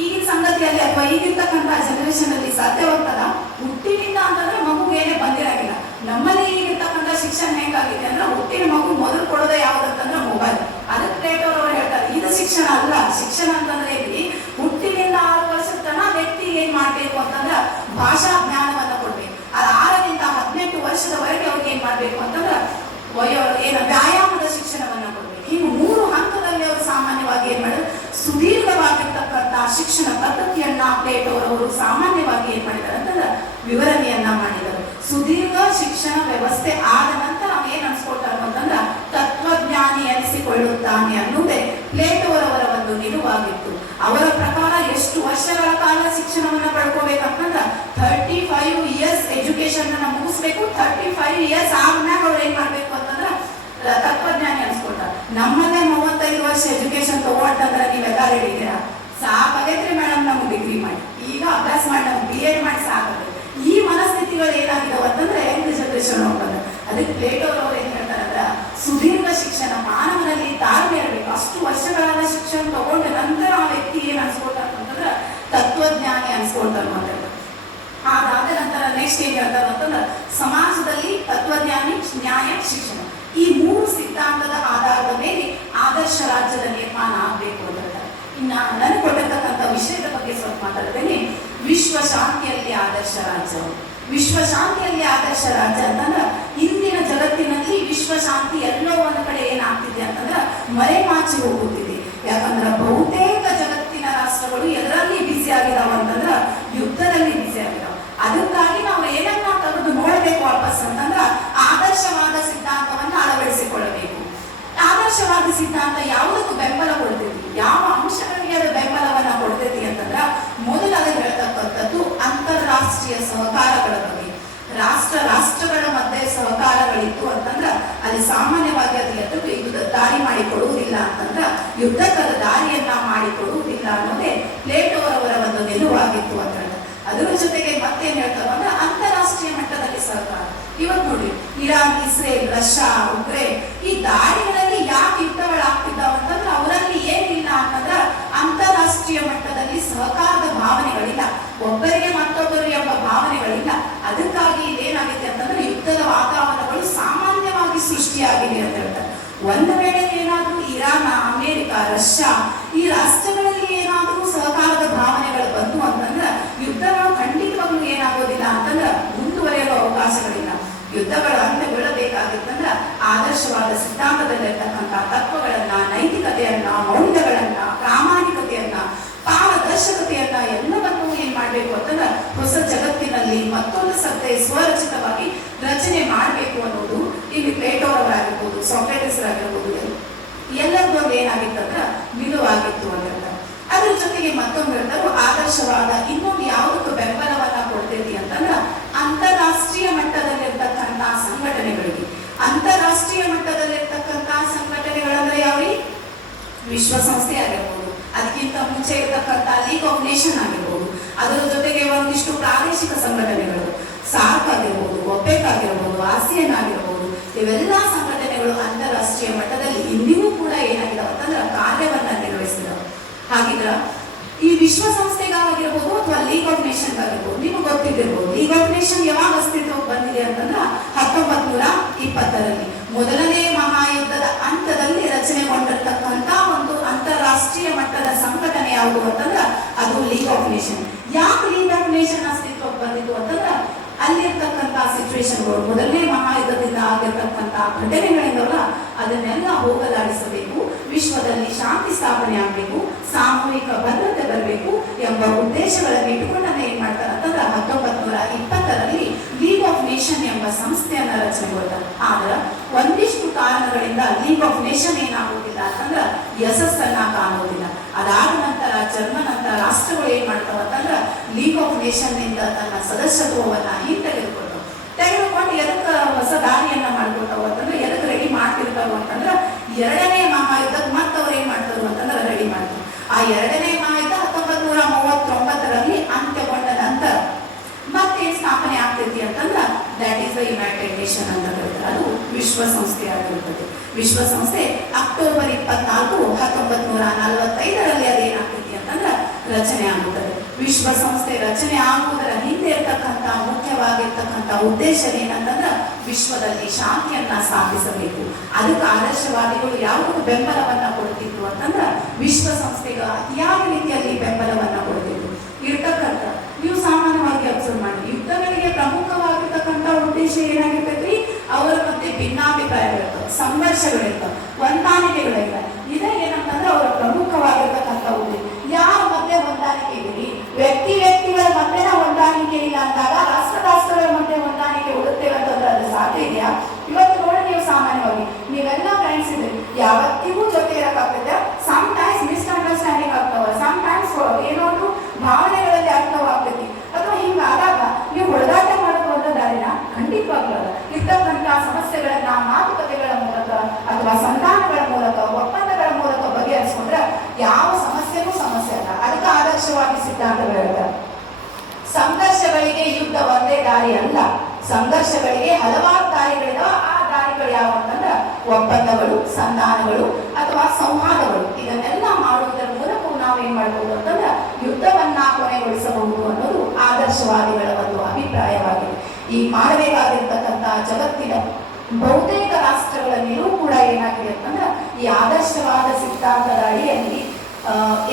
ಈಗಿನ ಸಂಗತಿಯಲ್ಲಿ ಅಥವಾ ಈಗಿರ್ತಕ್ಕಂಥ ಜನರೇಷನ್ ಅಲ್ಲಿ ಸಾಧ್ಯವಾಗ್ತದ? ಹುಟ್ಟಿನಿಂದ ಅಂತಂದ್ರೆ ಮಗುಗೆ ಏನೇ ಬಂದಿರಾಗಿಲ್ಲ. ನಮ್ಮಲ್ಲಿ ಈಗಿರ್ತಕ್ಕಂಥ ಶಿಕ್ಷಣ ಹೆಂಗಾಗಿದೆ ಅಂದ್ರೆ ಹುಟ್ಟಿನ ಮಗು ಮೊದಲು ಕೊಡೋದೇ ಯಾವ್ದಂತಂದ್ರೆ ಮೊಬೈಲ್. ಅದಕ್ಕೆ ಪ್ಲೇಟೋರವರು ಹೇಳ್ತಾರೆ ಇದು ಶಿಕ್ಷಣ ಅಲ್ಲ. ಶಿಕ್ಷಣ ಅಂತಂದ್ರೆ ಇಲ್ಲಿ ಹುಟ್ಟಿನಿಂದ 6 ವರ್ಷದ ತನಕ ವ್ಯಕ್ತಿ ಏನ್ ಮಾಡ್ಬೇಕು ಅಂತಂದ್ರ ಭಾಷಾ ಜ್ಞಾನವನ್ನ ಕೊಡ್ಬೇಕು. ಅದು 6ರಿಂದ 18 ವರ್ಷದವರೆಗೆ ಅವ್ರಿಗೆ ಏನ್ ಮಾಡ್ಬೇಕು ಅಂತಂದ್ರ ವ್ಯಾಯಾಮದ ಶಿಕ್ಷಣವನ್ನ ಕೊಡ್ಬೇಕು. ಇನ್ನು 3 ಹಂತದಲ್ಲಿ ಅವರು ಸಾಮಾನ್ಯವಾಗಿ ಏನ್ ಮಾಡಿದ್ರು, ಸುದೀರ್ಘವಾಗಿರ್ತಕ್ಕಂಥ ಶಿಕ್ಷಣ ಪದ್ಧತಿಯನ್ನ ಪ್ಲೇಟೋರವರು ಸಾಮಾನ್ಯವಾಗಿ ಏನ್ ಮಾಡಿದ್ದಾರೆ ಅಂತಂದ್ರೆ ವಿವರಣೆಯನ್ನ ಮಾಡಿದರು. ಸುದೀರ್ಘ ಶಿಕ್ಷಣ ವ್ಯವಸ್ಥೆ ಆದ ನಂತರ ಏನ್ ಅನ್ಸ್ಕೊಳ್ತಾರೆ ಅಂತಂದ್ರ ತತ್ವಜ್ಞಾನಿ ಎನಿಸಿಕೊಳ್ಳುತ್ತಾನೆ ಅನ್ನುವುದೇ ಪ್ಲೇಟೋರವರ ಒಂದು ನಿಲುವಾಗಿತ್ತು. ಅವರ ಪ್ರಕಾರ ಎಷ್ಟು ವರ್ಷಗಳ ಕಾಲ ಶಿಕ್ಷಣವನ್ನ ಪಡ್ಕೋಬೇಕಂತಂದ್ರ 35 ಇಯರ್ಸ್ ಎಜುಕೇಶನ್ ಅನ್ನ ಮುಗಿಸ್ಬೇಕು. 35 ಇಯರ್ಸ್ ಆದ್ಮ್ಯಾಗ ಅವ್ರು ಏನ್ ಮಾಡ್ಬೇಕು ಅಂತಂದ್ರ ತತ್ವಜ್ಞಾನಿ ಅನ್ಸ್ಕೊಳ್ತಾರೆ. ನಮ್ಮಲ್ಲೇ 35 ವರ್ಷ ಎಜುಕೇಶನ್ ತಗೊಂಡ್ರೆ ನೀವೆಲ್ಲ ಹೇಳಿದ್ದೀರಾ ಸಾಕಾಗೈತ್ರಿ ಮೇಡಮ್, ನಮ್ಗೆ ಡಿಗ್ರಿ ಮಾಡಿ ಈಗ ಅಭ್ಯಾಸ ಮಾಡಿ ನಮ್ಗೆ BEd ಮಾಡಿ ಸಾಕಾಗೈತೆ. ಈ ಮನಸ್ಥಿತಿಗಳು ಏನಾಗಿದಾವ ಅಂತಂದ್ರೆ ಎಂಟು ಜನರೇಷನ್ ಹೋಗ್ತದೆ. ಅದಕ್ಕೆ ಪ್ಲೇಟೋರವ್ರು ಏನ್ ಹೇಳ್ತಾರಂದ್ರ ಸುದೀರ್ಘ ಶಿಕ್ಷಣ ಮಾನವನಲ್ಲಿ ತಾಳ್ಮೆ ಇರಬೇಕು. ಅಷ್ಟು ವರ್ಷಗಳಾದ ಶಿಕ್ಷಣ ತಗೊಂಡ ನಂತರ ಆ ವ್ಯಕ್ತಿ ಏನ್ ಅನ್ಸ್ಕೊಳ್ತಾರೆ ಅಂತಂದ್ರ ತತ್ವಜ್ಞಾನಿ ಅನ್ಸ್ಕೊಳ್ತಾರೆ ಅಂತ. ಅದಾದ ನಂತರ ನೆಕ್ಸ್ಟ್ ಏನ್ ಹೇಳ್ತಾರೆ ಅಂತಂದ್ರೆ ಸಮಾಜದಲ್ಲಿ ತತ್ವಜ್ಞಾನಿ, ನ್ಯಾಯ, ಶಿಕ್ಷಣ ಈ 3 ಸಿದ್ಧಾಂತದ ಆಧಾರದ ಮೇಲೆ ಆದರ್ಶ ರಾಜ್ಯದ ನಿರ್ಮಾಣ ಆಗಬೇಕು ಅಂತ ಹೇಳ್ತಾರೆ. ಇನ್ನ ನನಗೆ ಕೊಟ್ಟಿರ್ತಕ್ಕಂಥ ವಿಷಯದ ಬಗ್ಗೆ ಸ್ವಲ್ಪ ಮಾತಾಡ್ತೇನೆ. ವಿಶ್ವಶಾಂತಿಯಲ್ಲಿ ಆದರ್ಶ ರಾಜ್ಯ. ವಿಶ್ವಶಾಂತಿಯಲ್ಲಿ ಆದರ್ಶ ರಾಜ್ಯ ಅಂತಂದ್ರ ಇಂದಿನ ಜಗತ್ತಿನಲ್ಲಿ ವಿಶ್ವಶಾಂತಿ ಎಲ್ಲೋ ಒಂದು ಕಡೆ ಏನಾಗ್ತಿದೆ ಅಂತಂದ್ರ ಮರೆಮಾಚಿ ಹೋಗುತ್ತಿದೆ. ಯಾಕಂದ್ರ ಬಹುತೇಕ ಜಗತ್ತಿನ ರಾಷ್ಟ್ರಗಳು ಎದರಲ್ಲಿ ಬಿಸಿ ಆಗಿದಾವ ಅಂತಂದ್ರ ಯುದ್ಧದಲ್ಲಿ ಬಿಸಿ ಆಗಿದಾವ. ಅದಕ್ಕಾಗಿ ನಾವು ಏನನ್ನ ತೆಗೆದು ಪರ್ಪಸ್ ಅಂತಂದ್ರೆ ಆದರ್ಶವಾದ ಸಿದ್ಧಾಂತವನ್ನು ಅಳವಡಿಸಿಕೊಳ್ಳಬೇಕು. ಆದರ್ಶವಾದ ಸಿದ್ಧಾಂತ ಯಾವುದಕ್ಕೂ ಬೆಂಬಲ ಕೊಡ್ತೈತಿ, ಯಾವ ಅಂಶಗಳಿಗೆ ಅದು ಬೆಂಬಲವನ್ನ ಕೊಡ್ತೈತಿ ಅಂತಂದ್ರೆ ಮೊದಲಾಗಿ ಹೇಳ್ತಕ್ಕಂಥದ್ದು ಅಂತಾರಾಷ್ಟ್ರೀಯ ಸಹಕಾರಗಳ ಬಗ್ಗೆ. ರಾಷ್ಟ್ರಗಳ ಮಧ್ಯೆ ಸಹಕಾರಗಳಿತ್ತು ಅಂತಂದ್ರ ಅಲ್ಲಿ ಸಾಮಾನ್ಯವಾಗಿ ಅದು ಎದಕ್ಕೆ ಇದು ದಾರಿ ಮಾಡಿಕೊಡುವುದಿಲ್ಲ ಅಂತಂದ್ರ ಯುದ್ಧದ ದಾರಿಯನ್ನ ಮಾಡಿಕೊಡುವುದಿಲ್ಲ ಅನ್ನೋದೇ ಪ್ಲೇಟೋರವರ ಒಂದು ನಿಲುವಾಗಿತ್ತು ಅಂತ ಹೇಳ್ತಾರೆ. ಅದರ ಜೊತೆಗೆ ಮತ್ತೇನ್ ಹೇಳ್ತಾರ ಅಂದ್ರೆ ಅಂತಾರಾಷ್ಟ್ರೀಯ ಮಟ್ಟದಲ್ಲಿ ಸಹಕಾರ. ಇವತ್ತು ನೋಡಿ ಇರಾನ್, ಇಸ್ರೇಲ್, ರಷ್ಯಾ, ಉಕ್ರೇನ್ ಈ ದಾರಿಗಳಲ್ಲಿ ಯಾಕೆ ಯುದ್ಧಗಳಾಗ್ತಿದ್ದಾವ ಅಂತಂದ್ರೆ ಅವರಲ್ಲಿ ಏನಿಲ್ಲ ಅಂತಂದ್ರ ಅಂತಾರಾಷ್ಟ್ರೀಯ ಮಟ್ಟದಲ್ಲಿ ಸಹಕಾರದ ಭಾವನೆಗಳಿಲ್ಲ, ಒಬ್ಬರಿಗೆ ಮತ್ತೊಬ್ಬರು ಎಂಬ ಭಾವನೆಗಳಿಲ್ಲ. ಅದಕ್ಕಾಗಿ ಇದೇನಾಗಿದೆ ಅಂತಂದ್ರೆ ಯುದ್ಧದ ವಾತಾವರಣಗಳು ಸಾಮಾನ್ಯವಾಗಿ ಸೃಷ್ಟಿಯಾಗಿದೆ ಅಂತ ಹೇಳ್ತಾರೆ. ಒಂದು ವೇಳೆ ಏನಾದ್ರೂ ಇರಾನ್, ಅಮೆರಿಕ, ರಷ್ಯಾ ಈ ರಾಷ್ಟ್ರಗಳಲ್ಲಿ ಏನಾದ್ರೂ ಸಹಕಾರದ ಭಾವನೆಗಳು ಬಂತು ಅಂತಂದ್ರೆ ಯುದ್ಧಗಳು ಖಂಡಿತವಾಗ್ಲೂ ಏನಾಗೋದಿಲ್ಲ ಅಂತಂದ್ರೆ ಮುಂದುವರಿಯಲು ಅವಕಾಶಗಳಿಲ್ಲ. ಯುದ್ಧಗಳು ಅಂತ್ಯಗೊಳ್ಳಬೇಕಾಗಿತ್ತಂದ್ರ ಆದರ್ಶವಾದ ಸಿದ್ಧಾಂತದಲ್ಲಿರ್ತಕ್ಕಂಥ ತತ್ವಗಳನ್ನ, ನೈತಿಕತೆಯನ್ನ, ಮೌಲ್ಯಗಳನ್ನ, ಪ್ರಾಮಾಣಿಕತೆಯನ್ನ, ಪಾರದರ್ಶಕತೆಯನ್ನ ಎಲ್ಲವನ್ನೂ ಏನ್ ಮಾಡ್ಬೇಕು ಅಂತಂದ್ರೆ ಹೊಸ ಜಗತ್ತಿನಲ್ಲಿ ಮತ್ತೊಂದು ಸತ್ತೆ ಸ್ವರಚಿತವಾಗಿ ರಚನೆ ಮಾಡಬೇಕು ಅನ್ನೋದು ಇಲ್ಲಿ ಪ್ಲೇಟೋರವರಾಗಿರ್ಬೋದು, ಸಾಕ್ರೆಟಿಸ್ ಆಗಿರ್ಬೋದು ಎಲ್ಲರಿಗೂ ಏನಾಗಿತ್ತಂದ್ರ ನಿಲುವಾಗಿತ್ತು ಅಂತ ಹೇಳ್ತಾರೆ. ಅದ್ರ ಜೊತೆಗೆ ಮತ್ತೊಂದು ಹೇಳ್ತಾರೆ ಆದರ್ಶವಾದ ಇನ್ನೊಂದು ಯಾವುದಕ್ಕೂ ಬೆಂಬಲವನ್ನ ಕೊಡ್ತೈತಿ ಅಂತಂದ್ರ ಅಂತಾರಾಷ್ಟ್ರೀಯ ಮಟ್ಟದಲ್ಲಿರ್ತಕ್ಕಂಥ ಸಂಘಟನೆಗಳಿಗೆ. ಅಂತಾರಾಷ್ಟ್ರೀಯ ಮಟ್ಟದಲ್ಲಿರ್ತಕ್ಕಂಥ ಸಂಘಟನೆಗಳಂದ್ರೆ ಯಾವ್ರಿ? ವಿಶ್ವಸಂಸ್ಥೆ ಆಗಿರ್ಬೋದು, ಅದಕ್ಕಿಂತ ಮುಂಚೆ ಇರತಕ್ಕಂಥ ಲೀಗ್ ಆಫ್ ನೇಷನ್ ಆಗಿರ್ಬೋದು, ಅದರ ಜೊತೆಗೆ ಒಂದಿಷ್ಟು ಪ್ರಾದೇಶಿಕ ಸಂಘಟನೆಗಳು, ಸಾರ್ಕ್ ಆಗಿರ್ಬೋದು, ಒಪೆಕ್ ಆಗಿರ್ಬೋದು, ಆಸಿಯನ್ ಆಗಿರ್ಬೋದು, ಇವೆಲ್ಲ ಸಂಘಟನೆಗಳು ಅಂತಾರಾಷ್ಟ್ರೀಯ ಮಟ್ಟದಲ್ಲಿ ಇಂದಿಗೂ ಕೂಡ ಏನಾಗಿದಾವ ಅಂತಂದ್ರೆ ಕಾರ್ಯವನ್ನ ನಿರ್ವಹಿಸಿದಾವೆ. ಹಾಗಿದ್ರ ಈ ವಿಶ್ವಸಂಸ್ಥೆಗಾಗಿರ್ಬೋದು ಅಥವಾ ಲೀಗ್ ಆಫ್ ನೇಷನ್ ಆಗಿರ್ಬೋದು, ನಿಮ್ಗೆ ಗೊತ್ತಿದ್ದಿರ್ಬೋದು ಲೀಗ್ ಆಫ್ ನೇಷನ್ ಯಾವಾಗ ಅಸ್ತಿತ್ವಕ್ಕೆ ಬಂದಿದೆ ಅಂತಂದ್ರೆ 1920ರಲ್ಲಿ ಮೊದಲನೇ ಮಹಾಯುದ್ಧದ ಅಂತ್ಯದಲ್ಲಿ ರಚನೆಗೊಂಡಿರ್ತಕ್ಕಂಥ ಒಂದು ಅಂತಾರಾಷ್ಟ್ರೀಯ ಮಟ್ಟದ ಸಂಘಟನೆ ಯಾವುದು ಅಂತಂದ್ರೆ ಅದು ಲೀಗ್ ಆಫ್ ನೇಷನ್. ಯಾಕೆ ಲೀಗ್ ಆಫ್ ನೇಷನ್ ಅಸ್ತಿತ್ವಕ್ಕೆ ಬಂದಿತ್ತು ಅಂತಂದ್ರೆ ಅಲ್ಲಿರ್ತಕ್ಕಂಥ ಸಿಚುವೇಶನ್ಗಳು, ಮೊದಲನೇ ಮಹಾಯುದ್ಧದಿಂದ ಆಗಿರ್ತಕ್ಕಂಥ ಘಟನೆಗಳಿಂದಲ್ಲ ಅದನ್ನೆಲ್ಲ ಹೋಗಲಾಡಿಸಬೇಕು, ವಿಶ್ವದಲ್ಲಿ ಶಾಂತಿ ಸ್ಥಾಪನೆ ಆಗಬೇಕು, ಸಾಮೂಹಿಕ ಭದ್ರತೆ ಬರಬೇಕು ಎಂಬ ಉದ್ದೇಶಗಳನ್ನು ಇಟ್ಟುಕೊಂಡೇ ಏನ್ ಮಾಡ್ತಾರೆ ಅಂತಂದ್ರೆ 1920ರಲ್ಲಿ ಲೀಗ್ ಆಫ್ ನೇಷನ್ ಎಂಬ ಸಂಸ್ಥೆಯನ್ನ ರಚನೆಗೊಳ್ತಾರೆ. ಆದ್ರೆ ಒಂದಿಷ್ಟು ಕಾರಣಗಳಿಂದ ಲೀಗ್ ಆಫ್ ನೇಷನ್ ಏನಾಗುವುದಿಲ್ಲ ಅಂತಂದ್ರೆ ಯಶಸ್ಸನ್ನ ಕಾಣುವುದಿಲ್ಲ. ಅದಾದ ನಂತರ ಜರ್ಮನ್ ಅಂತ ರಾಷ್ಟ್ರಗಳು ಏನ್ ಮಾಡ್ತಾವ ಅಂತಂದ್ರೆ ಲೀಗ್ ಆಫ್ ನೇಷನ್ ನಿಂದ ತನ್ನ ಸದಸ್ಯತ್ವವನ್ನ ಹಿಂತೆಗೆದುಕೊಂಡು ಎದಕ್ಕ ಹೊಸ ದಾರಿಯನ್ನ ಮಾಡ್ಕೊತಾವ ಅಂತಂದ್ರೆ ಎದಕ್ಕೆ ರೆಡಿ ಮಾಡ್ತಿರ್ತಾವ ಅಂತಂದ್ರೆ ಎರಡನೇ ಮಹಾಯುದ್ಧಕ್ಕೆ ಮತ್ತೆ ಅವ್ರು ಏನ್ ಮಾಡ್ತಾರು ಅಂತಂದ್ರೆ ರೆಡಿ ಮಾಡ್ತಾರೆ. ಆ ಎರಡನೇ ಮಹಾಯುದ್ಧ 1939ರಲ್ಲಿ ಅಂತ್ಯಗೊಂಡ ನಂತರ ಮತ್ತೇನ್ ಸ್ಥಾಪನೆ ಆಗ್ತೈತಿ ಅಂತಂದ್ರೆ that is the United nation ಅಂತ ಕರೀತಾರೆ. ಅದು ವಿಶ್ವಸಂಸ್ಥೆ ಆಗಿರುತ್ತದೆ. ವಿಶ್ವಸಂಸ್ಥೆ ಅಕ್ಟೋಬರ್ 24, 1945ರಲ್ಲಿ ಅದೇನಾಗ್ತೈತಿ ಅಂತಂದ್ರೆ ರಚನೆ ಆಗುತ್ತದೆ. ವಿಶ್ವಸಂಸ್ಥೆ ರಚನೆ ಆಗುವುದರ ಹಿಂದೆ ಇರ್ತಕ್ಕಂಥ ಮುಖ್ಯವಾಗಿರ್ತಕ್ಕಂಥ ಉದ್ದೇಶ ಏನಂತಂದ್ರೆ ವಿಶ್ವದಲ್ಲಿ ಶಾಂತಿಯನ್ನ ಸ್ಥಾಪಿಸಬೇಕು. ಅದಕ್ಕೆ ಆದರ್ಶವಾದಿಗಳು ಯಾವುದಕ್ಕೂ ಬೆಂಬಲವನ್ನ ಕೊಡ್ತಿದ್ರು ಅಂತಂದ್ರೆ ವಿಶ್ವಸಂಸ್ಥೆಗೆ ಅತಿಯಾದ ರೀತಿಯಲ್ಲಿ ಬೆಂಬಲವನ್ನ ಕೊಡ್ತಿದ್ರು. ಇರ್ತಕ್ಕಂಥ ನೀವು ಸಾಮಾನ್ಯವಾಗಿ ಅಬ್ಸರ್ವ್ ಮಾಡಿ ಯುದ್ಧಗಳಿಗೆ ಪ್ರಮುಖವಾಗಿರ್ತಕ್ಕಂಥ ಉದ್ದೇಶ ಏನಾಗಿರ್ತೈತ್ರಿ? ಅವರ ಮಧ್ಯೆ ಭಿನ್ನಾಭಿಪ್ರಾಯಗಳಿರ್ತವೆ, ಸಂಘರ್ಷಗಳಿರ್ತವೆ, ಹೊಂದಾಣಿಕೆಗಳಿಲ್ಲ. ಇದೇ ಏನಂತಂದ್ರೆ ಅವರ ಪ್ರಮುಖವಾಗಿರ್ತಕ್ಕಂಥ ಉದ್ದೇಶ. ಯಾರ ಮಧ್ಯೆ ಹೊಂದಾಣಿಕೆ ಇದೆ? ವ್ಯಕ್ತಿಗಳ ಮಧ್ಯೆ ಹೊಂದಾಣಿಕೆ ಇಲ್ಲ ಅಂದಾಗ ರಾಷ್ಟ್ರಗಳ ಮಧ್ಯೆ ಹೊಂದಾಣಿಕೆ ಹುಡುಕ್ತೇವೆ ಅಂತಂದ್ರೆ ಅದು ಸಾಧ್ಯ ಇದೆಯಾ? ಇವತ್ತು ನೋಡಿ ನೀವು ಸಾಮಾನ್ಯವಾಗಿ ನೀವೆಲ್ಲ ಫ್ರೆಂಡ್ಸ್ ಇದ್ರಿ, ಯಾವತ್ತಿಗೂ ಜೊತೆ ಇರಕ್ಕಾಗ್ತದೆ. ಸಮ್ ಟೈಮ್ಸ್ ಮಿಸ್ಅಂಡರ್ಸ್ಟ್ಯಾಂಡಿಂಗ್ ಆಗ್ತಾವ, ಸಮ್ ಟೈಮ್ಸ್ ಏನೋದು ಭಾವನೆಗಳಲ್ಲಿ ಅರ್ಥವಾಗ್ತೈತಿ. ಅಥವಾ ಹಿಂಗಾದಾಗ ನೀವು ಹೊಡೆದಾಟ ಮಾಡುವಂತ ದಾರಿನ ಖಂಡಿತವಾಗ್ಲಲ್ಲ. ಇರ್ತಕ್ಕಂಥ ಸಮಸ್ಯೆಗಳನ್ನ ಮಾತುಕತೆಗಳ ಮೂಲಕ ಅಥವಾ ಸಂಧಾನಗಳ ಮೂಲಕ, ಒಪ್ಪಂದಗಳ ಮೂಲಕ ಬಗೆಹರಿಸ್ಕೊಂಡ್ರೆ ಯಾವ ಸಮಸ್ಯೆನೂ ಸಮಸ್ಯೆ ಅಲ್ಲ. ಅದಕ್ಕೆ ಆದರ್ಶವಾಗಿ ಸಿದ್ಧಾಂತಗಳಿವೆ. ಸಂಘರ್ಷಗಳಿಗೆ ಯುದ್ಧ ಒಂದೇ ದಾರಿ ಅಲ್ಲ, ಸಂಘರ್ಷಗಳಿಗೆ ಹಲವಾರು ದಾರಿಗಳಿದಾವ. ಆ ದಾರಿಗಳು ಯಾವ ಅಂತಂದ್ರೆ ಒಪ್ಪಂದಗಳು, ಸಂಧಾನಗಳು ಅಥವಾ ಸಂವಾದಗಳು. ಇದನ್ನೆಲ್ಲ ಮಾಡುವುದರ ಮೂಲಕ ನಾವೇನ್ ಮಾಡ್ಬೋದು ಅಂತಂದ್ರೆ ಯುದ್ಧವನ್ನ ಕೊನೆಗೊಳಿಸಬಹುದು ಅನ್ನೋದು ಆದರ್ಶವಾದಿಗಳ ಒಂದು ಅಭಿಪ್ರಾಯವಾಗಿದೆ. ಈ ಮಾಡಬೇಕಾಗಿರ್ತಕ್ಕಂಥ ಜಗತ್ತಿನ ಬಹುತೇಕ ರಾಷ್ಟ್ರಗಳ ನಿಲುವು ಕೂಡ ಏನಾಗಿದೆ ಅಂತಂದ್ರೆ ಈ ಆದರ್ಶವಾದ ಸಿದ್ಧಾಂತದ ಅಡಿಯಲ್ಲಿ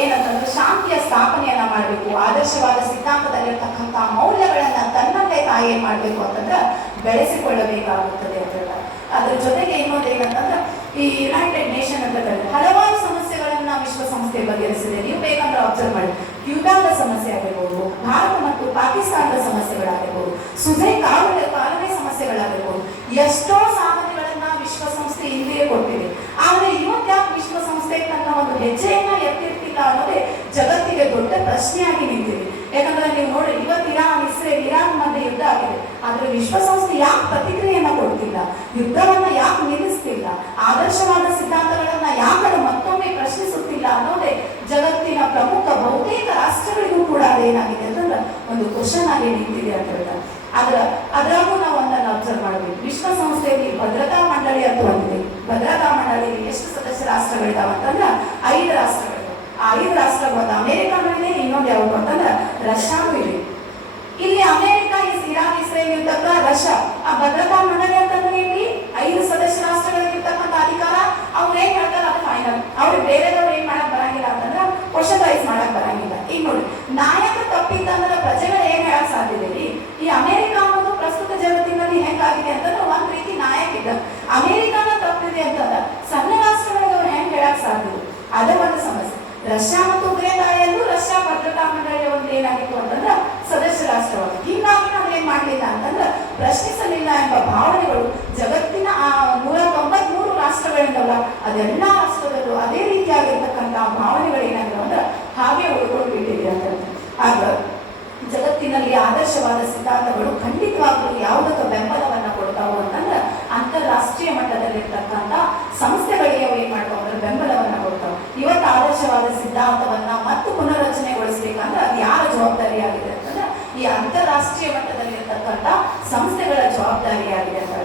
ಏನಂತಂದ್ರೆ ಶಾಂತಿಯ ಸ್ಥಾಪನೆಯನ್ನ ಮಾಡಬೇಕು. ಆದರ್ಶವಾದ ಸಿದ್ಧಾಂತದಲ್ಲಿರ್ತಕ್ಕಂಥ ಮೌಲ್ಯಗಳನ್ನ ತನ್ನಲ್ಲೇ ತಾಯಿ ಏನ್ ಮಾಡ್ಬೇಕು ಅಂತಂದ್ರೆ ಬೆಳೆಸಿಕೊಳ್ಳಬೇಕಾಗುತ್ತದೆ ಅಂತ ಹೇಳ್ತಾರೆ. ಅದ್ರ ಜೊತೆಗೆ ಇನ್ನೊಂದು ಏನಂತಂದ್ರೆ ಈ ಯುನೈಟೆಡ್ ನೇಷನ್ ಅಂತ ಹಲವಾರು ಸಮಸ್ಯೆಗಳನ್ನ ವಿಶ್ವಸಂಸ್ಥೆ ಬಗೆಹರಿಸಿದೆ. ನೀವು ಬೇಕಂದ್ರೆ ಅಬ್ಸರ್ವ್ ಮಾಡಿ, ಕ್ಯೂಬಾದ ಸಮಸ್ಯೆ ಆಗಿರ್ಬೋದು, ಭಾರತ ಮತ್ತು ಪಾಕಿಸ್ತಾನದ ಸಮಸ್ಯೆಗಳಾಗಿರ್ಬೋದು, ಸುಜಯ್ ಕಾಲುವೆ ಸಮಸ್ಯೆ ಸಮಸ್ಯೆಗಳಾಗಿರ್ಬೋದು. ಎಷ್ಟೋ ಸಾಧನೆಗಳನ್ನ ವಿಶ್ವಸಂಸ್ಥೆ ಹಿಂದೆಯೇ ಕೊಟ್ಟಿದೆ. ಆದ್ರೆ ಇವತ್ತ್ಯಾಕೆ ವಿಶ್ವಸಂಸ್ಥೆ ತನ್ನ ಒಂದು ಹೆಜ್ಜೆಯನ್ನ ಎತ್ತಿರ್ತಿಲ್ಲ ಅನ್ನೋದೇ ಜಗತ್ತಿಗೆ ದೊಡ್ಡ ಪ್ರಶ್ನೆಯಾಗಿ ನಿಂತಿದೆ. ಯಾಕಂದ್ರೆ ನೀವು ನೋಡಿ, ಇವತ್ತು ಇರಾನ್ ಮಧ್ಯೆ ಯುದ್ಧ ಆಗಿದೆ. ಆದ್ರೆ ವಿಶ್ವಸಂಸ್ಥೆ ಯಾಕೆ ಪ್ರತಿಕ್ರಿಯೆಯನ್ನ ಕೊಡ್ತಿಲ್ಲ? ಯುದ್ಧವನ್ನ ಯಾಕೆ ನಿಲ್ಲಿಸ್ತಿಲ್ಲ? ಆದರ್ಶವಾದ ಸಿದ್ಧಾಂತಗಳನ್ನ ಯಾಕೆ ಮತ್ತೊಮ್ಮೆ ಪ್ರಶ್ನಿಸುತ್ತಿಲ್ಲ ಅನ್ನೋದೇ ಜಗತ್ತಿನ ಪ್ರಮುಖ ಬಹುತೇಕ ರಾಷ್ಟ್ರಗಳಿಗೂ ಕೂಡ ಅದೇನಾಗಿದೆ ಅಂತಂದ್ರೆ ಒಂದು ಕ್ವಶನ್ ಆಗಿ ನಿಂತಿದೆ ಅಂತ ಹೇಳ್ತಾರೆ. ಅದ್ರಾಗೂ ನಾವು ಒಂದನ್ನು ಅಬ್ಸರ್ವ್ ಮಾಡಬೇಕು. ವಿಶ್ವಸಂಸ್ಥೆಯಲ್ಲಿ ಭದ್ರತಾ ಮಂಡಳಿ ಅಂತ ಒಂದಿದೆ. ಭದ್ರತಾ ಮಂಡಳಿಯಲ್ಲಿ ಎಷ್ಟು ಸದಸ್ಯ ರಾಷ್ಟ್ರಗಳಿದಾವೆ ಅಂತಂದ್ರೆ 5 ರಾಷ್ಟ್ರಗಳು. ಆ 5 ರಾಷ್ಟ್ರಗಳು ಅಮೆರಿಕಾನೂ ಇದೆ, ಇನ್ನೊಂದು ಯಾವುದು ಅಂತಂದ್ರೆ ರಷ್ಯಾನೂ ಇದೆ. ಇಲ್ಲಿ ಅಮೆರಿಕ ಇರಾನ್ ಇಸ್ರೇಲ್ ಯುದ್ಧಕ್ಕ ರಷ್ಯಾ ಆ ಭದ್ರತಾ ಮಂಡಳಿ ಅಂತಂದ್ರೆ ಇಲ್ಲಿ 5 ಸದಸ್ಯ ರಾಷ್ಟ್ರಗಳಿರ್ತಕ್ಕಂಥ ಅಧಿಕಾರ ಅವ್ರು ಏನ್ ಹೇಳ್ತಾರೆ ಅದು ಫೈನಲ್. ಅವ್ರಿಗೆ ಬೇರೆದವ್ರು ಏನ್ ಮಾಡಕ್ ಬರಂಗಿಲ್ಲ ಅಂತಂದ್ರೆ ಕ್ವಶನ್ ಮಾಡಕ್ ಬರಂಗಿಲ್ಲ. ಈಗ ನೋಡಿ, ನಾಯಕ ತಪ್ಪಿತ್ತಂದ್ರೆ ಪ್ರಜೆಗಳು ಏನ್ ಹೇಳಕ್ ಸಾಧ್ಯತೆ ರೀ? ಈ ಅಮೆರಿಕ ಅನ್ನೋದು ಪ್ರಸ್ತುತ ಜಗತ್ತಿನಲ್ಲಿ ಹೆಂಗಾಗಿದೆ ಅಂತಂದ್ರೆ ಒಂದ್ ರೀತಿ ನಾಯಕ ಇದ್ದ. ಅಮೆರಿಕಾನ ತಪ್ಪಿದೆ ಅಂತಂದ್ರೆ ಸಣ್ಣ ರಾಷ್ಟ್ರಗಳಿಗೆ ಅವ್ರು ಹೆಂಗ್ ಹೇಳಕ್ ಸಾಧ್ಯ? ಅದೇ ಒಂದು ಸಮಸ್ಯೆ. ರಷ್ಯಾ ಮತ್ತು ಉಕ್ರೇನ್ ದಾಳಿಯಲ್ಲೂ ರಷ್ಯಾ ಭದ್ರತಾ ಮಂಡಳಿಯ ಒಂದು ಏನಾಗಿತ್ತು ಅಂತಂದ್ರೆ ಸದಸ್ಯ ರಾಷ್ಟ್ರವಾಗಿದೆ. ಹೀಗಾಗಿ ನಾವು ಏನ್ ಮಾಡ್ಲಿಲ್ಲ ಅಂತಂದ್ರೆ ಪ್ರಶ್ನಿಸಲಿಲ್ಲ ಎಂಬ ಭಾವನೆಗಳು ಜಗತ್ತಿನ ಆ 193 ರಾಷ್ಟ್ರಗಳಿಂದಲ್ಲ, ಅದೆಲ್ಲ ರಾಷ್ಟ್ರದಲ್ಲೂ ಅದೇ ರೀತಿಯಾಗಿರ್ತಕ್ಕಂಥ ಭಾವನೆಗಳು ಏನಾಗಿರೋ ಅಂದ್ರೆ ಹಾಗೆ ಉಳ್ಕೊಂಡು ಬಿಟ್ಟಿದೆ ಅಂತ. ಆಗ ಜಗತ್ತಿನಲ್ಲಿ ಆದರ್ಶವಾದ ಸಿದ್ಧಾಂತಗಳು ಖಂಡಿತವಾಗ್ಲೂ ಯಾವುದಕ್ಕೆ ಬೆಂಬಲವನ್ನ ಕೊಡ್ತಾವು ಅಂತಂದ್ರೆ ಅಂತಾರಾಷ್ಟ್ರೀಯ ಮಟ್ಟದಲ್ಲಿರ್ತಕ್ಕಂಥ ಸಂಸ್ಥೆಗಳಿಗೆ ಅವು ಏನ್ ಮಾಡ್ತಾವ ಅಂದ್ರೆ ಬೆಂಬಲವನ್ನ ಕೊಡ್ತಾವ. ಇವತ್ತು ಆದರ್ಶವಾದ ಸಿದ್ಧಾಂತವನ್ನ ಮತ್ತು ಪುನರ್ರಚನೆಗೊಳಿಸ್ಬೇಕಂದ್ರೆ ಅದು ಯಾರ ಜವಾಬ್ದಾರಿ ಆಗಿದೆ ಅಂತಂದ್ರೆ ಈ ಅಂತಾರಾಷ್ಟ್ರೀಯ ಮಟ್ಟದಲ್ಲಿರ್ತಕ್ಕಂಥ ಸಂಸ್ಥೆಗಳ ಜವಾಬ್ದಾರಿಯಾಗಿದೆ ಅಂತ.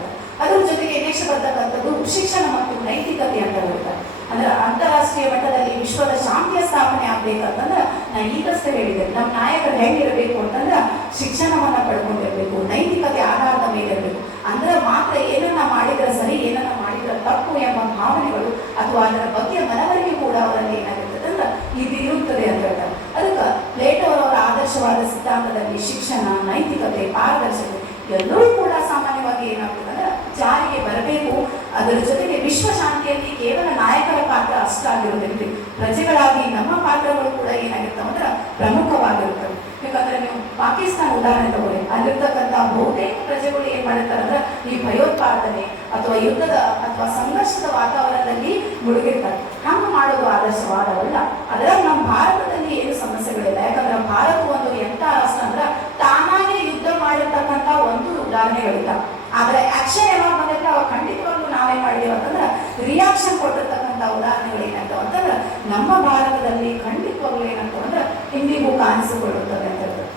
ಅದ್ರ ಜೊತೆಗೆ ನೆಕ್ಸ್ಟ್ ಬರ್ತಕ್ಕಂಥದ್ದು ಶಿಕ್ಷಣ ಮತ್ತು ನೈತಿಕತೆ ಅಂತ ಹೇಳ್ತಾರೆ. ಅಂದ್ರೆ ಅಂತಾರಾಷ್ಟ್ರೀಯ ಮಟ್ಟದಲ್ಲಿ ವಿಶ್ವದ ಶಾಂತಿಯ ಸ್ಥಾಪನೆ ಆಗ್ಬೇಕಂತಂದ್ರೆ ನಾನು ಈಗಷ್ಟೇ ಹೇಳಿದೆ, ನಮ್ಮ ನಾಯಕರು ಹೆಂಗಿರಬೇಕು ಅಂತಂದ್ರೆ ಶಿಕ್ಷಣವನ್ನ ಪಡ್ಕೊಂಡಿರ್ಬೇಕು, ನೈತಿಕತೆ ಆಧಾರದ ಮೇಲೆ ಇರಬೇಕು. ಅಂದ್ರೆ ಮಾತ್ರ ಏನನ್ನ ಮಾಡಿದ್ರೆ ಸರಿ, ಏನನ್ನ ಮಾಡಿದ್ರೆ ತಪ್ಪು ಎಂಬ ಭಾವನೆಗಳು ಅಥವಾ ಅದರ ಬಗ್ಗೆ ಮನವರಿಕೆ ಕೂಡ ಅವರಲ್ಲಿ ಏನಾಗಿರ್ತದೆ ಅಂದ್ರೆ ಇದು ಇರುತ್ತದೆ ಅಂತ ಹೇಳ್ತಾರೆ. ಅದಕ್ಕೆ ಪ್ಲೇಟೋ ಅವರ ಆದರ್ಶವಾದ ಸಿದ್ಧಾಂತದಲ್ಲಿ ಶಿಕ್ಷಣ, ನೈತಿಕತೆ, ಪಾರದರ್ಶಕತೆ ಎಲ್ಲರೂ ಕೂಡ ಸಾಮಾನ್ಯವಾಗಿ ಏನಾಗ್ತದೆ ಅಂದ್ರೆ ಜಾರಿಗೆ ಬರಬೇಕು. ಅದರ ಜೊತೆಗೆ ವಿಶ್ವ ಶಾಂತಿಯಲ್ಲಿ ಕೇವಲ ನಾಯಕರ ಪಾತ್ರ ಅಷ್ಟಾಗಿರುವುದಿಲ್ಲ, ಪ್ರಜೆಗಳಾಗಿ ನಮ್ಮ ಪಾತ್ರಗಳು ಕೂಡ ಏನಾಗಿರ್ತಾವ ಅಂದ್ರೆ ಪ್ರಮುಖವಾಗಿರ್ತವೆ. ಯಾಕಂದ್ರೆ ನೀವು ಪಾಕಿಸ್ತಾನ ಉದಾಹರಣೆ ತಗೊಳ್ಳಿ, ಅಲ್ಲಿರ್ತಕ್ಕಂಥ ಬಹುತೇಕ ಪ್ರಜೆಗಳು ಏನ್ ಮಾಡಿರ್ತಾರೆ ಅಂದ್ರೆ ಈ ಭಯೋತ್ಪಾದನೆ ಅಥವಾ ಯುದ್ಧದ ಅಥವಾ ಸಂಘರ್ಷದ ವಾತಾವರಣದಲ್ಲಿ ಮುಳುಗಿರ್ತಾರೆ. ಹಂಗ ಮಾಡೋದು ಆದರ್ಶವಾದವಲ್ಲ. ಅದರಲ್ಲಿ ನಮ್ಮ ಭಾರತದಲ್ಲಿ ಏನು ಸಮಸ್ಯೆಗಳಿಲ್ಲ. ಯಾಕಂದ್ರೆ ಭಾರತ ಒಂದು ಎಂಥ ರಾಷ್ಟ್ರ ಅಂದ್ರೆ ತಾನಾಗೆ ಯುದ್ಧ ಮಾಡಿರ್ತಕ್ಕಂಥ ಒಂದು ಉದಾಹರಣೆಗಳಿಲ್ಲ. ಆದ್ರೆ ಆಕ್ಷನ್ ಯಾವಾಗ ಬಂದಿದ್ರೆ ಅವಾಗ ಖಂಡಿತವಾಗ್ಲೂ ನಾವೇ ಮಾಡಿದೀವಿ ಅಂತಂದ್ರೆ ರಿಯಾಕ್ಷನ್ ಕೊಟ್ಟಿರ್ತಕ್ಕಂಥ ಉದಾಹರಣೆಗಳು ಏನಾಗ್ತಾವ ಅಂತಂದ್ರೆ ನಮ್ಮ ಭಾರತದಲ್ಲಿ ಖಂಡಿತವಾಗ್ಲೂ ಏನಾಗ್ತಾವ ಅಂದ್ರೆ ಇಂದಿಗೂ ಕಾಣಿಸಿಕೊಳ್ಳುತ್ತದೆ ಅಂತ ಹೇಳ್ತಾರೆ.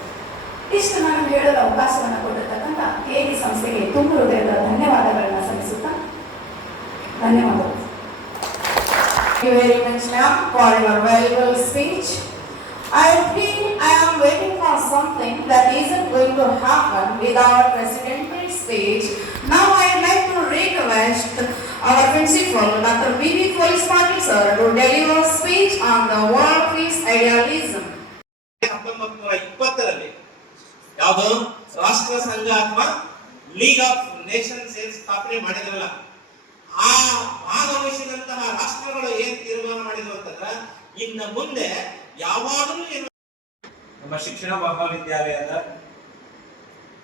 ಇಷ್ಟು ನಾನು ಹೇಳಲು ಅವಕಾಶವನ್ನು ಕೊಟ್ಟಿರ್ತಕ್ಕಂಥ KD ಸಂಸ್ಥೆಗೆ ತುಂಬ ಹೃದಯದ ಧನ್ಯವಾದಗಳನ್ನ ಸಲ್ಲಿಸುತ್ತಾ ಧನ್ಯವಾದಗಳು. Thank you very much, ma'am, for your valuable speech. I feel I am waiting for something that isn't going to happen without presidential speech. Now I would like to request our principal, Dr. B.B. Police Patil sir, to deliver a speech on the world peace idealism. 1920ರಲ್ಲಿ ಯಾವುದು ರಾಷ್ಟ್ರ ಸಂಘ ಅಥವಾ league of Nations ಸ್ಥಾಪನೆ ಮಾಡಿದ್ರಲ್ಲ, ಆ ಭಾಗವಹಿಸಿದಂತಹ ರಾಷ್ಟ್ರಗಳು ಏನ್ ತೀರ್ಮಾನ ಮಾಡಿದ್ರು ಅಂತಂದ್ರೆ ಇನ್ನು ಮುಂದೆ ಯಾವಾಗಲೂ ನಮ್ಮ ಶಿಕ್ಷಣ ಮಹಾವಿದ್ಯಾಲಯದ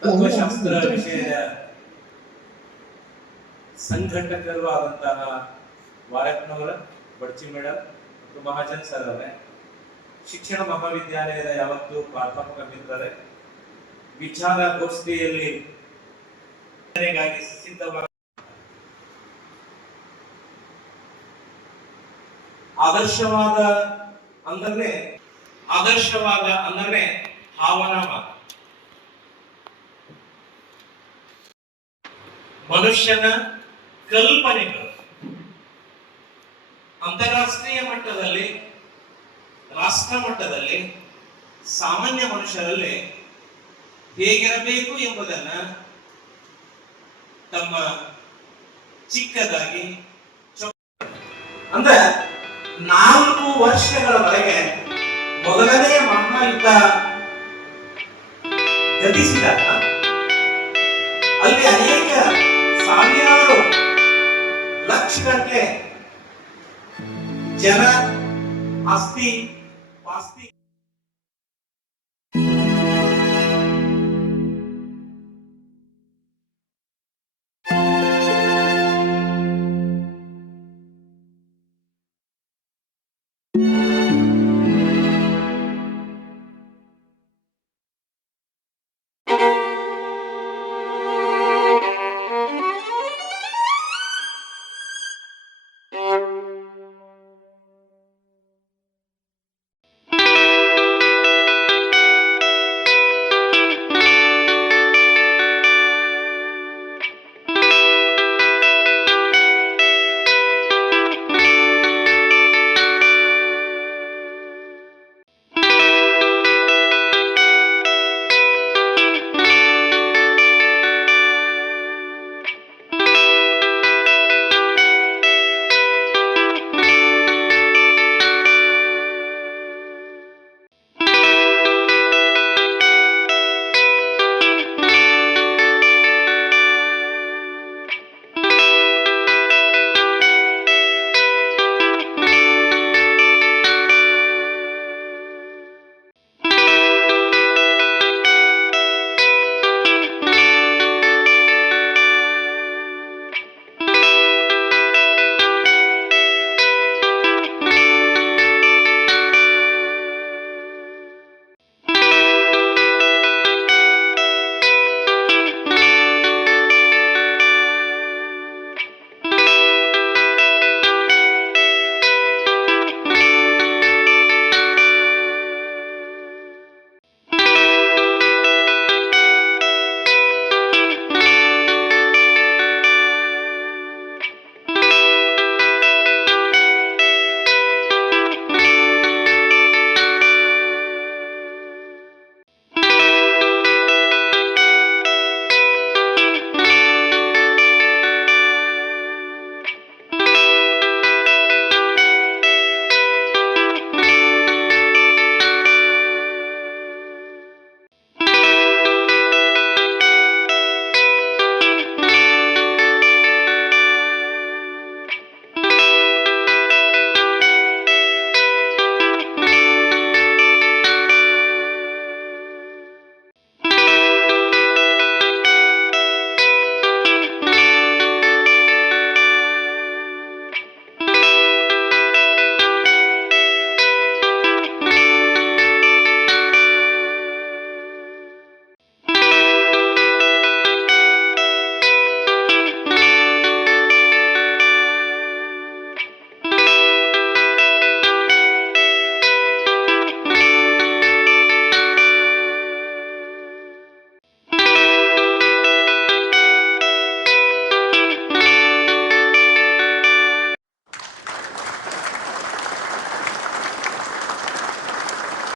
ತತ್ವಶಾಸ್ತ್ರ ವಿಷಯದ ಸಂಘಟಕರು ಆದಂತಹ ವಾರಕ್ನವರ ಬಡ್ಚಿ ಮೇಡಮ್ ಮತ್ತು ಮಹಾಜನ್ ಸರ್ ಅವರೇ, ಶಿಕ್ಷಣ ಮಹಾವಿದ್ಯಾಲಯದ ಯಾವತ್ತು ಪ್ರಾಧ್ಯಾಪಕ ಮಿತ್ರರೇ, ವಿಚಾರಗೋಷ್ಠಿಯಲ್ಲಿ ಸಿದ್ಧವಾದ ಆದರ್ಶವಾದ ಅಂದ್ರೆ ಭಾವನಾವಾದ. ಮನುಷ್ಯನ ಕಲ್ಪನೆಗಳು ಅಂತಾರಾಷ್ಟ್ರೀಯ ಮಟ್ಟದಲ್ಲಿ, ರಾಷ್ಟ್ರ ಮಟ್ಟದಲ್ಲಿ, ಸಾಮಾನ್ಯ ಮನುಷ್ಯರಲ್ಲಿ ಹೇಗಿರಬೇಕು ಎಂಬುದನ್ನ ತಮ್ಮ ಚಿಕ್ಕದಾಗಿ ಅಂದ್ರೆ 4 ವರ್ಷಗಳವರೆಗೆ ಮೊದಲನೇ ಮಹಾಯುದ್ಧ ಗತಿಸಿದಾಗ ಅಲ್ಲಿ ಅನೇಕ ಸಾವಿರಾರು ಲಕ್ಷಗಟ್ಟಲೆ ಜನ ಆಸ್ತಿ ಪಾಸ್ತಿ Thank you.